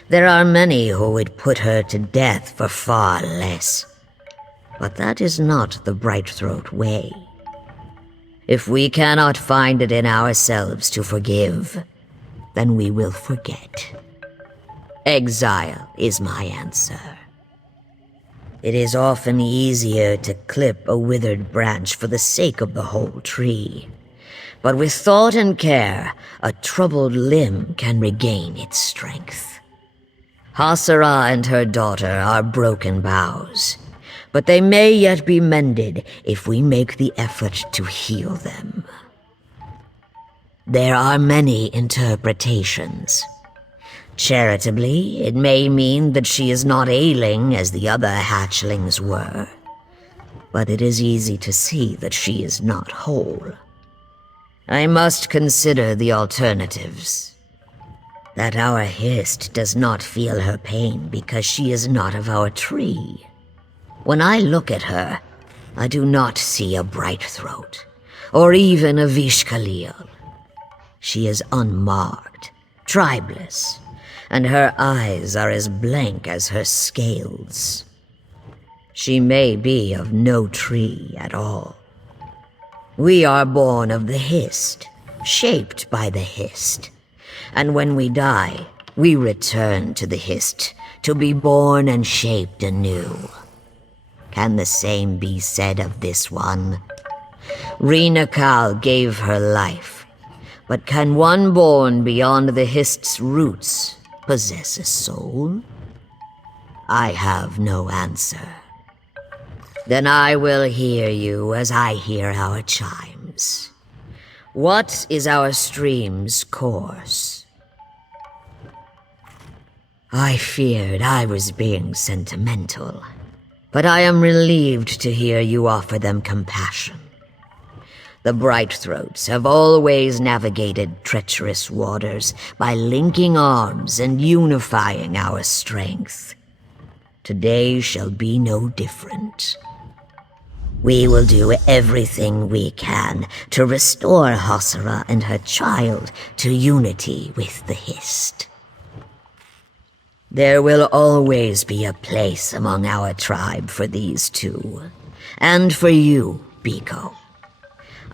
There are many who would put her to death for far less. But that is not the Brightthroat way. If we cannot find it in ourselves to forgive, then we will forget. Exile is my answer. It is often easier to clip a withered branch for the sake of the whole tree. But with thought and care, a troubled limb can regain its strength. Hasara and her daughter are broken boughs, but they may yet be mended if we make the effort to heal them. There are many interpretations. Charitably, it may mean that she is not ailing as the other hatchlings were, but it is easy to see that she is not whole. I must consider the alternatives. That our Hist does not feel her pain because she is not of our tree. When I look at her, I do not see a Brightthroat, or even a Vishkalil. She is unmarked, tribeless, and her eyes are as blank as her scales. She may be of no tree at all. We are born of the Hist, shaped by the Hist. And when we die, we return to the Hist to be born and shaped anew. Can the same be said of this one? Rina Kal gave her life, but can one born beyond the Hist's roots possess a soul? I have no answer. Then I will hear you as I hear our chimes. What is our stream's course? I feared I was being sentimental, but I am relieved to hear you offer them compassion. The Brightthroats have always navigated treacherous waters by linking arms and unifying our strength. Today shall be no different. We will do everything we can to restore Hasara and her child to unity with the Hist. There will always be a place among our tribe for these two, and for you, Biko.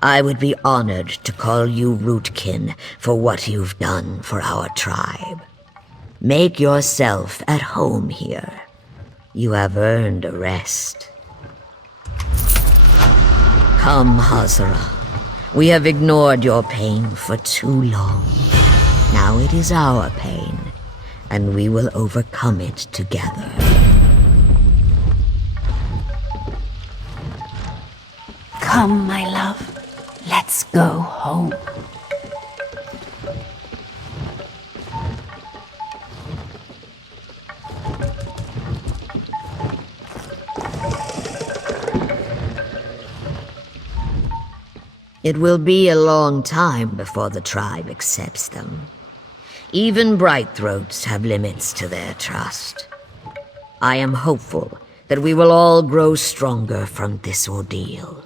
I would be honored to call you rootkin for what you've done for our tribe. Make yourself at home here. You have earned a rest. Come, Hasara. We have ignored your pain for too long. Now it is our pain, and we will overcome it together. Come, my love. Let's go home. It will be a long time before the tribe accepts them. Even Brightthroats have limits to their trust. I am hopeful that we will all grow stronger from this ordeal.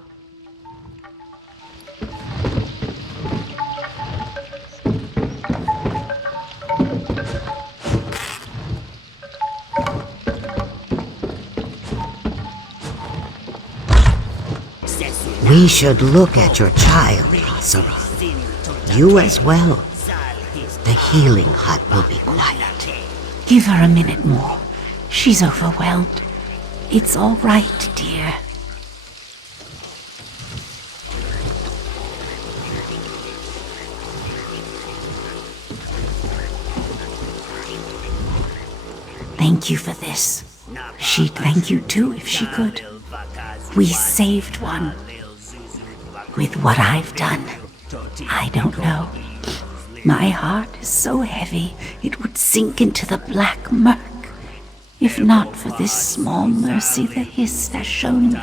We should look at your child, Hasara. You as well. The healing hut will be quiet. Give her a minute more. She's overwhelmed. It's all right, dear. Thank you for this. She'd thank you too if she could. We saved one. With what I've done, I don't know. My heart is so heavy it would sink into the black murk. If not for this small mercy the Hist has shown me.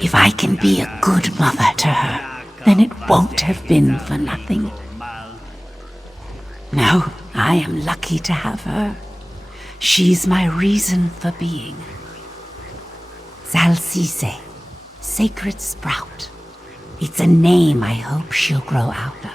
If I can be a good mother to her, then it won't have been for nothing. No, I am lucky to have her. She's my reason for being. Zalcise, sacred sprout. It's a name I hope she'll grow out of.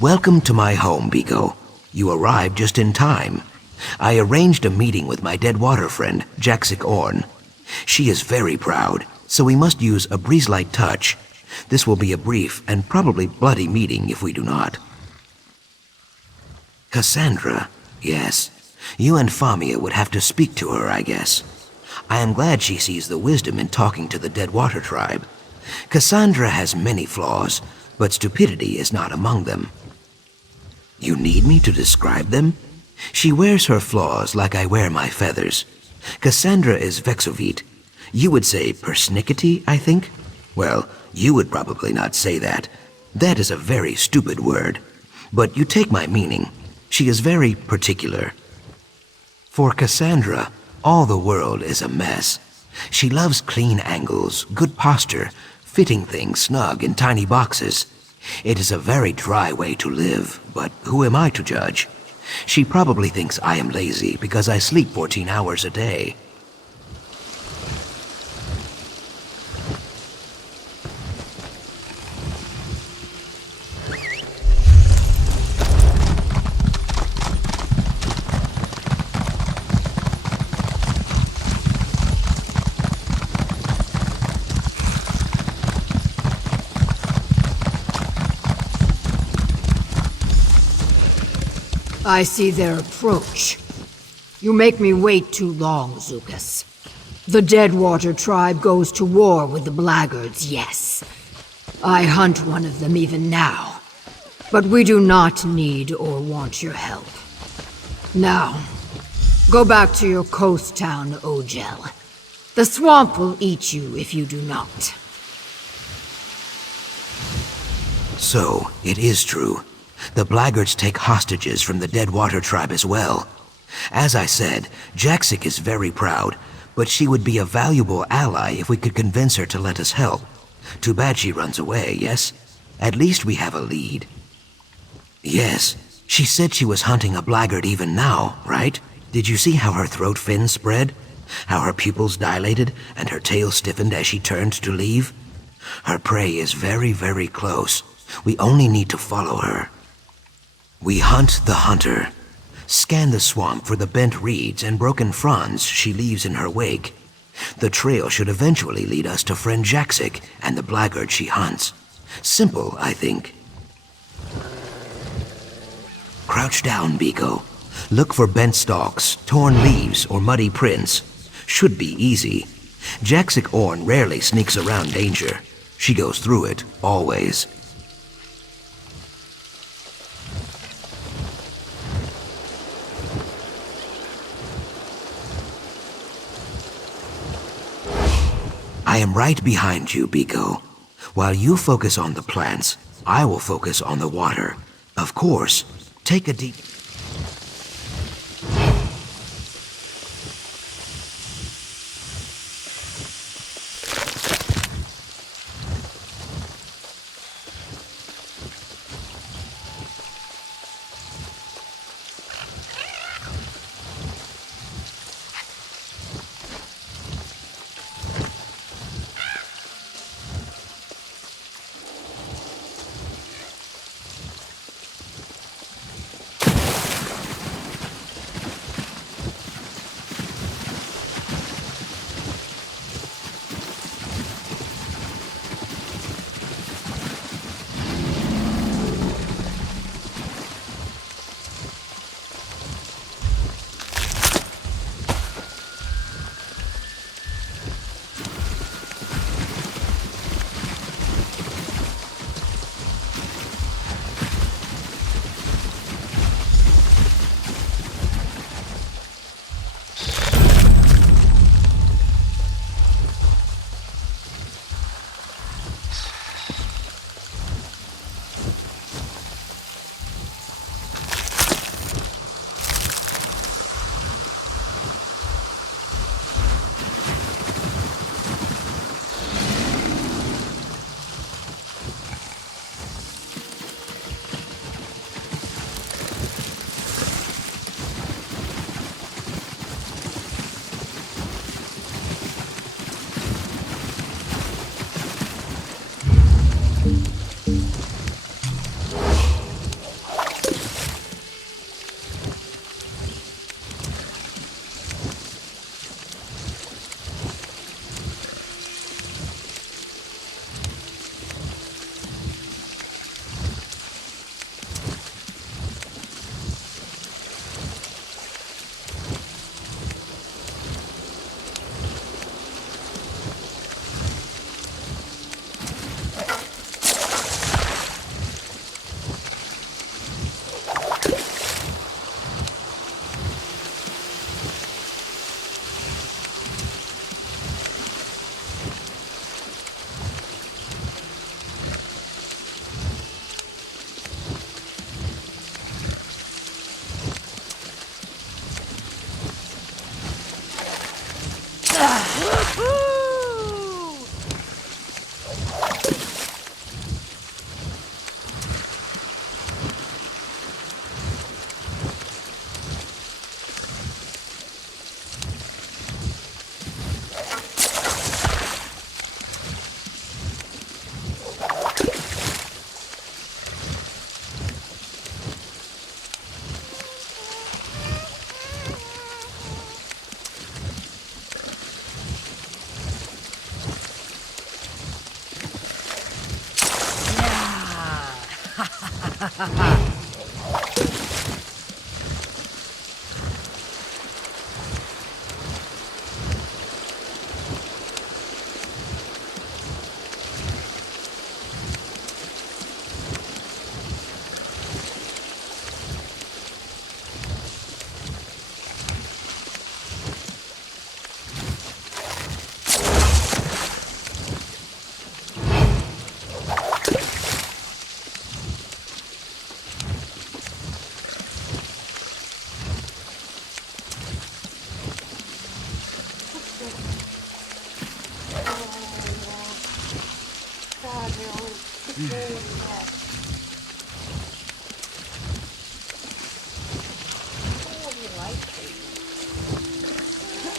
Welcome to my home, Biko. You arrived just in time. I arranged a meeting with my dead water friend, Jaxic Orn. She is very proud, so we must use a breeze-like touch. This will be a brief and probably bloody meeting if we do not. Cassandra, yes. You and Famia would have to speak to her, I guess. I am glad she sees the wisdom in talking to the Dead Water tribe. Cassandra has many flaws, but stupidity is not among them. You need me to describe them? She wears her flaws like I wear my feathers. Cassandra is vexovite. You would say persnickety, I think? Well, you would probably not say that. That is a very stupid word. But you take my meaning. She is very particular. For Cassandra, all the world is a mess. She loves clean angles, good posture, fitting things snug in tiny boxes. It is a very dry way to live, but who am I to judge? She probably thinks I am lazy because I sleep 14 hours a day. I see their approach. You make me wait too long, Zukas. The Deadwater tribe goes to war with the Blackguards, yes. I hunt one of them even now. But we do not need or want your help. Now, go back to your coast town, Ogel. The swamp will eat you if you do not. So, it is true. The Blackguards take hostages from the Deadwater tribe as well. As I said, Jaxic is very proud, but she would be a valuable ally if we could convince her to let us help. Too bad she runs away, yes? At least we have a lead. Yes, she said she was hunting a Blackguard even now, right? Did you see how her throat fins spread? How her pupils dilated and her tail stiffened as she turned to leave? Her prey is very, very close. We only need to follow her. We hunt the hunter. Scan the swamp for the bent reeds and broken fronds she leaves in her wake. The trail should eventually lead us to friend Jaxic and the Blackguard she hunts. Simple, I think. Crouch down, Biko. Look for bent stalks, torn leaves, or muddy prints. Should be easy. Jaxic Orn rarely sneaks around danger. She goes through it, always. I am right behind you, Biko. While you focus on the plants, I will focus on the water. Of course, take a deep...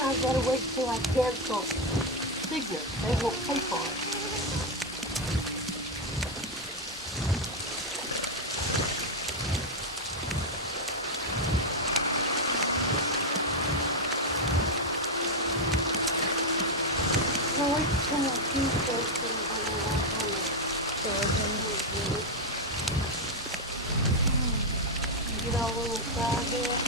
I've got to wait till I cancel Signet. They won't pay for it. So wait till I do those things and I won't come in. You get all a little side there.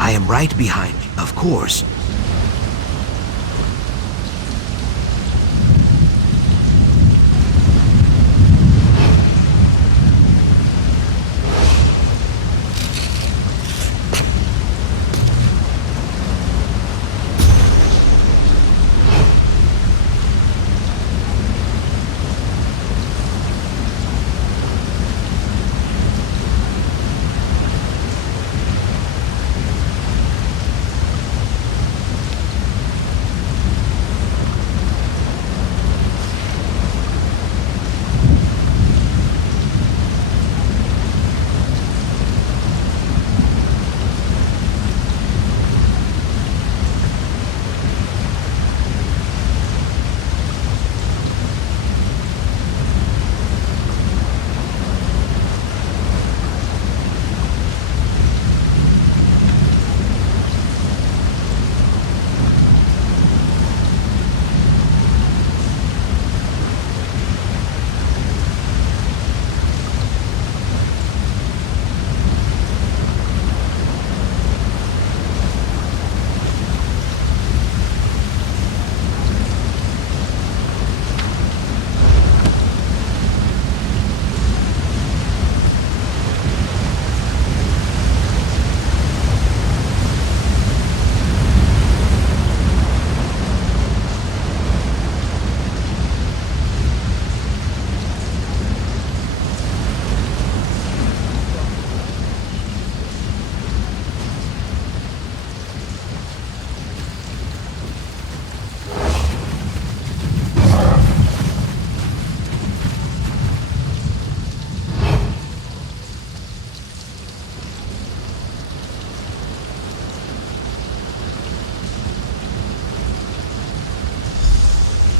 I am right behind you, of course.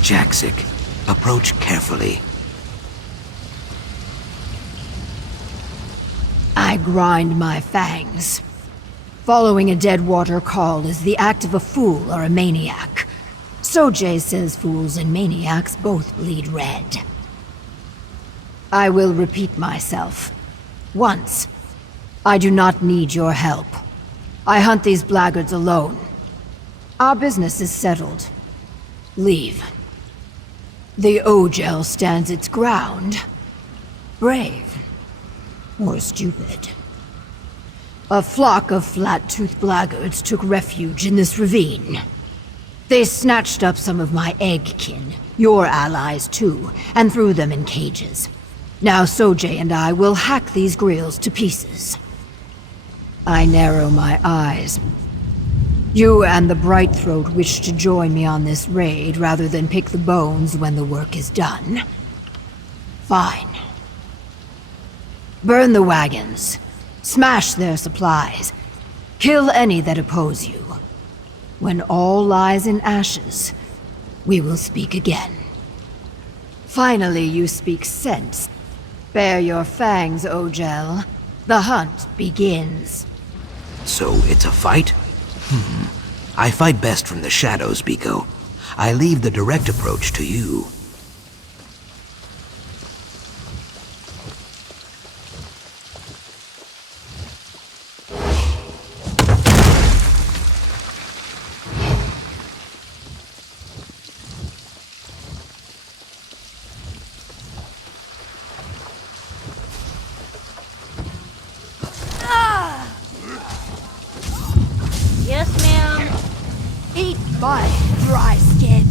Jaxic, approach carefully. I grind my fangs. Following a dead water call is the act of a fool or a maniac. Sojay says fools and maniacs both bleed red. I will repeat myself. Once. I do not need your help. I hunt these blackguards alone. Our business is settled. Leave. The Ogel stands its ground. Brave. Or stupid. A flock of flat-toothed blackguards took refuge in this ravine. They snatched up some of my egg-kin, your allies too, and threw them in cages. Now Sojay and I will hack these grills to pieces. I narrow my eyes. You and the Brightthroat wish to join me on this raid rather than pick the bones when the work is done. Fine. Burn the wagons. Smash their supplies. Kill any that oppose you. When all lies in ashes, we will speak again. Finally, you speak sense. Bare your fangs, Ogel. The hunt begins. So it's a fight? I fight best from the shadows, Biko. I leave the direct approach to you. Yes, ma'am. Eat my dry skin.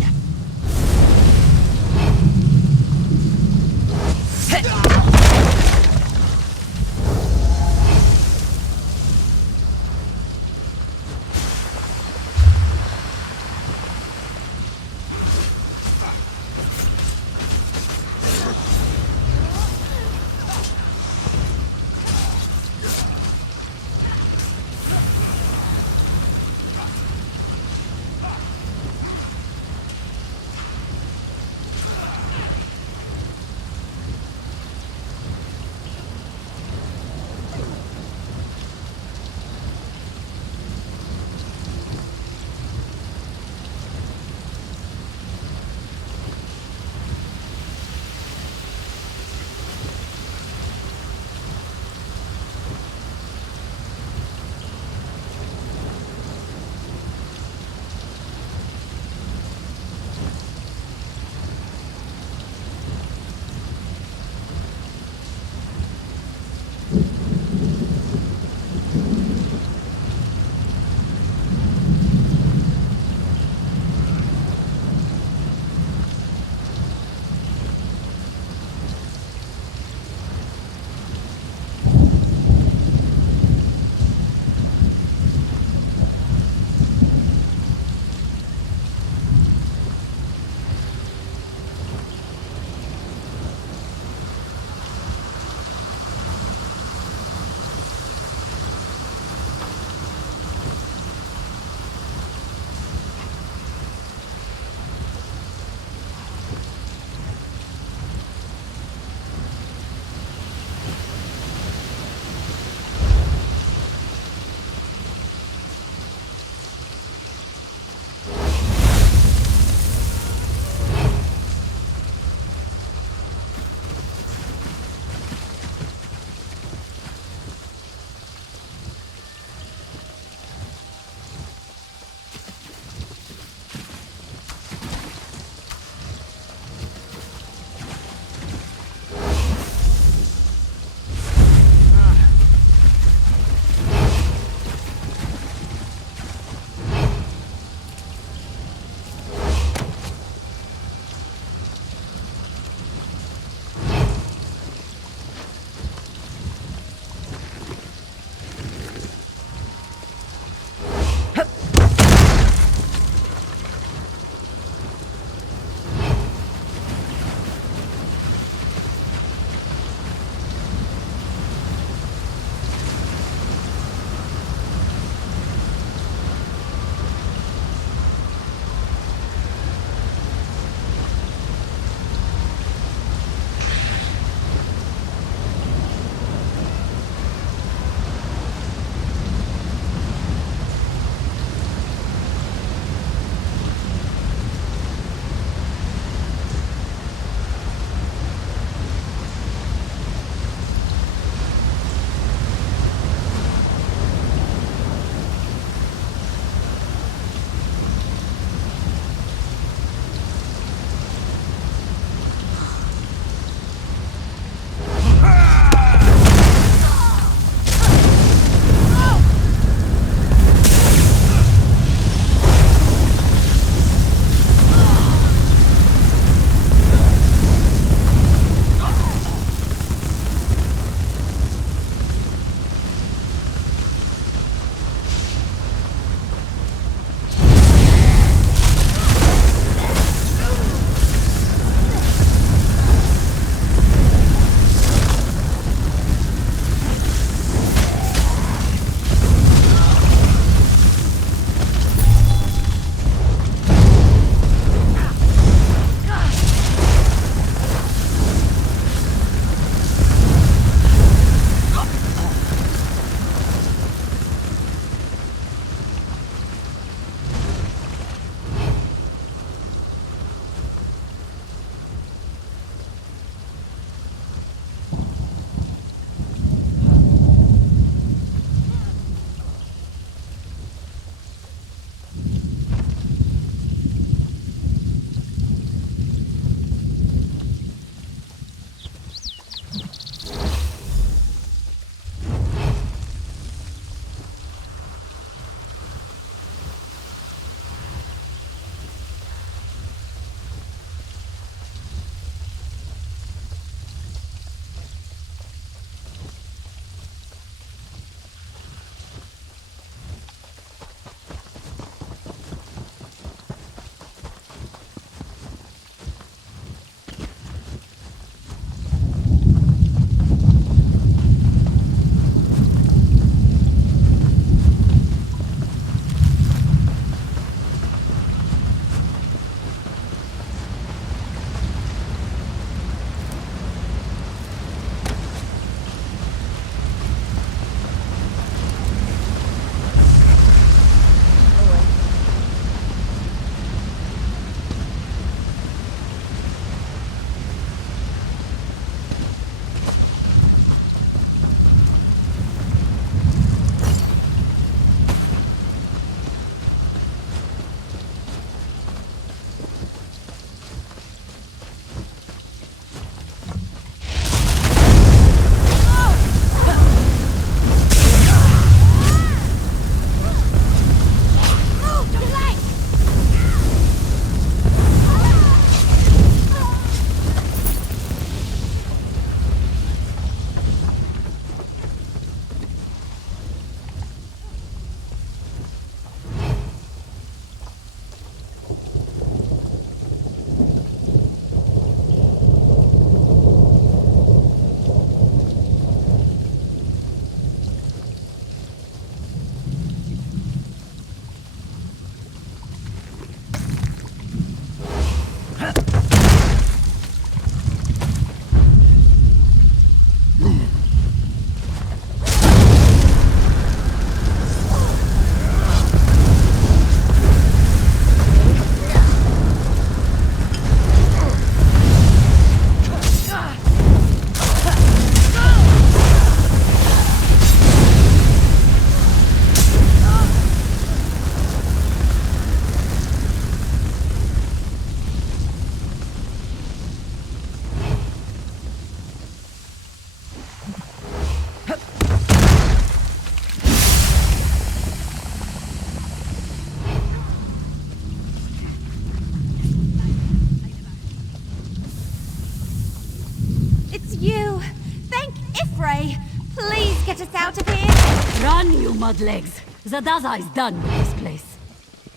fray. Please get us out of here. Run, you mudlegs. Zadazai's done with this place.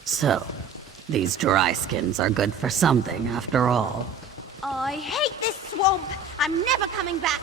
So, these dry skins are good for something after all. I hate this swamp. I'm never coming back.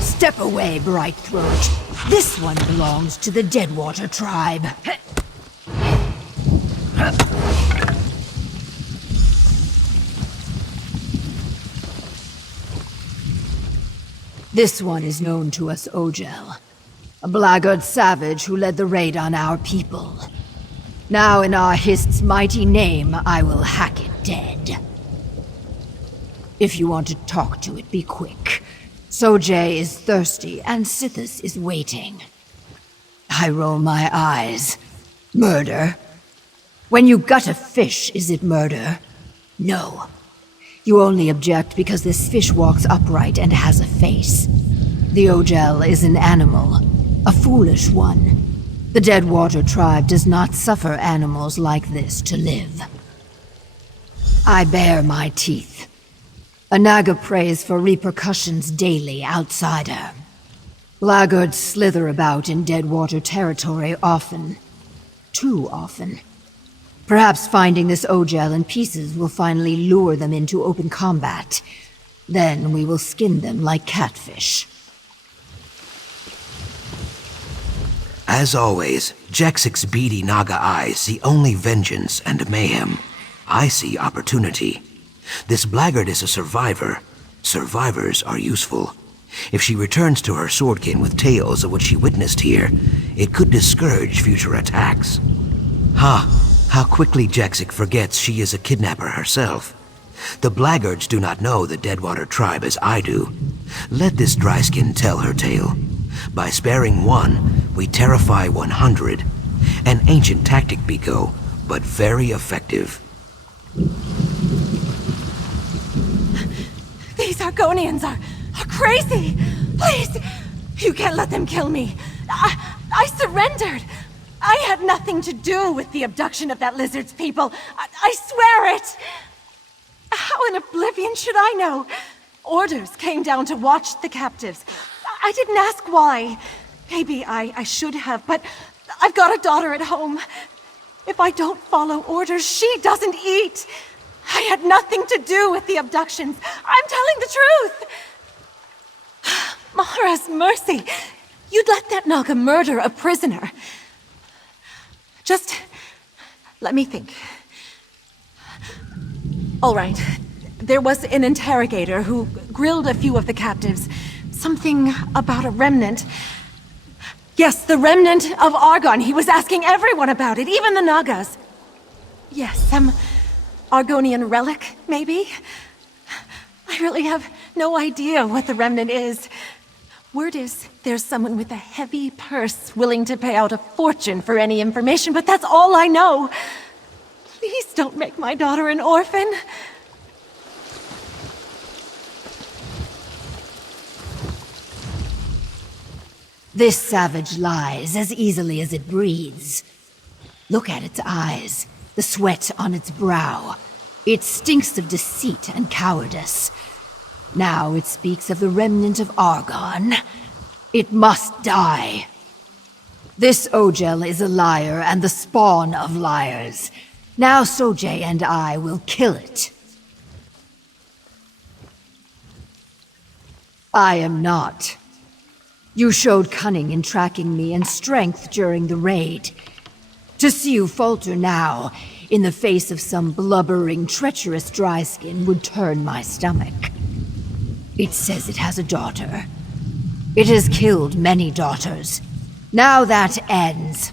Step away, Bright Throat. This one belongs to the Deadwater tribe. This one is known to us Ogel, a blackguard savage who led the raid on our people. Now in our Hist's mighty name, I will hack it dead. If you want to talk to it, be quick. Sojay is thirsty, and Sithis is waiting. I roll my eyes. Murder? When you gut a fish, is it murder? No. You only object because this fish walks upright and has a face. The Ogel is an animal, a foolish one. The Deadwater tribe does not suffer animals like this to live. I bare my teeth. A Naga prays for repercussions daily, outsider. Laggards slither about in Deadwater territory often. Too often. Perhaps finding this Ogel in pieces will finally lure them into open combat. Then we will skin them like catfish. As always, Jexic's beady Naga eyes see only vengeance and mayhem. I see opportunity. This blackguard is a survivor. Survivors are useful. If she returns to her swordkin with tales of what she witnessed here, it could discourage future attacks. How quickly Jexic forgets she is a kidnapper herself. The blackguards do not know the Deadwater tribe as I do. Let this dryskin tell her tale. By sparing one, we terrify 100. An ancient tactic, Biko, but very effective. These Argonians are crazy! Please! You can't let them kill me! I surrendered! I had nothing to do with the abduction of that lizard's people! I swear it! How in oblivion should I know? Orders came down to watch the captives. I didn't ask why. Maybe I should have, but I've got a daughter at home. If I don't follow orders, she doesn't eat! I had nothing to do with the abductions. I'm telling the truth. Mahara's mercy. You'd let that Naga murder a prisoner. Just let me think. All right. There was an interrogator who grilled a few of the captives. Something about a remnant. Yes, the remnant of Argon. He was asking everyone about it, even the Nagas. Yes, some Argonian relic, maybe? I really have no idea what the remnant is. Word is, there's someone with a heavy purse willing to pay out a fortune for any information, but that's all I know. Please don't make my daughter an orphan. This savage lies as easily as it breathes. Look at its eyes, the sweat on its brow. It stinks of deceit and cowardice. Now it speaks of the remnant of Argon. It must die. This Ogel is a liar and the spawn of liars. Now Sojay and I will kill it. I am not. You showed cunning in tracking me and strength during the raid. To see you falter now, in the face of some blubbering, treacherous dryskin, would turn my stomach. It says it has a daughter. It has killed many daughters. Now that ends.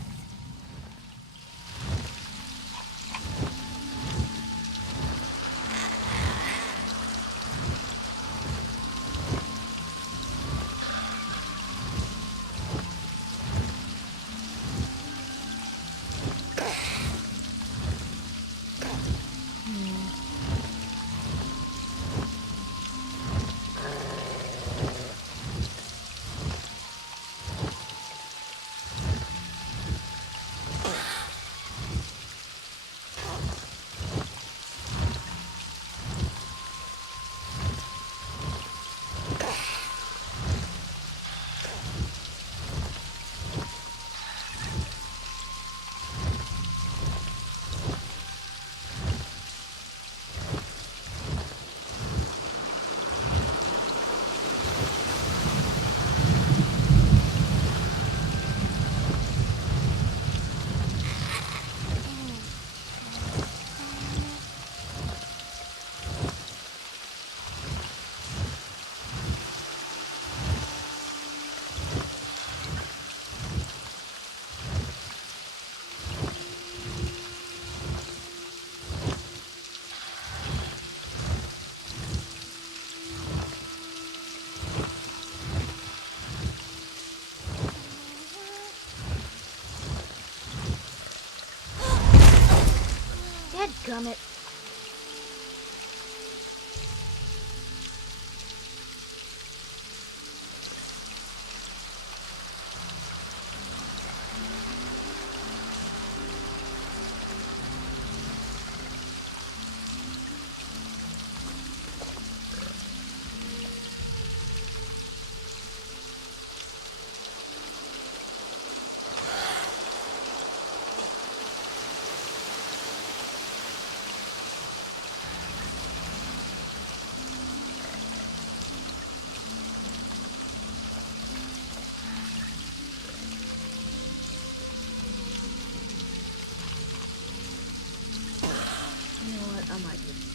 Gummit. You know what? I might just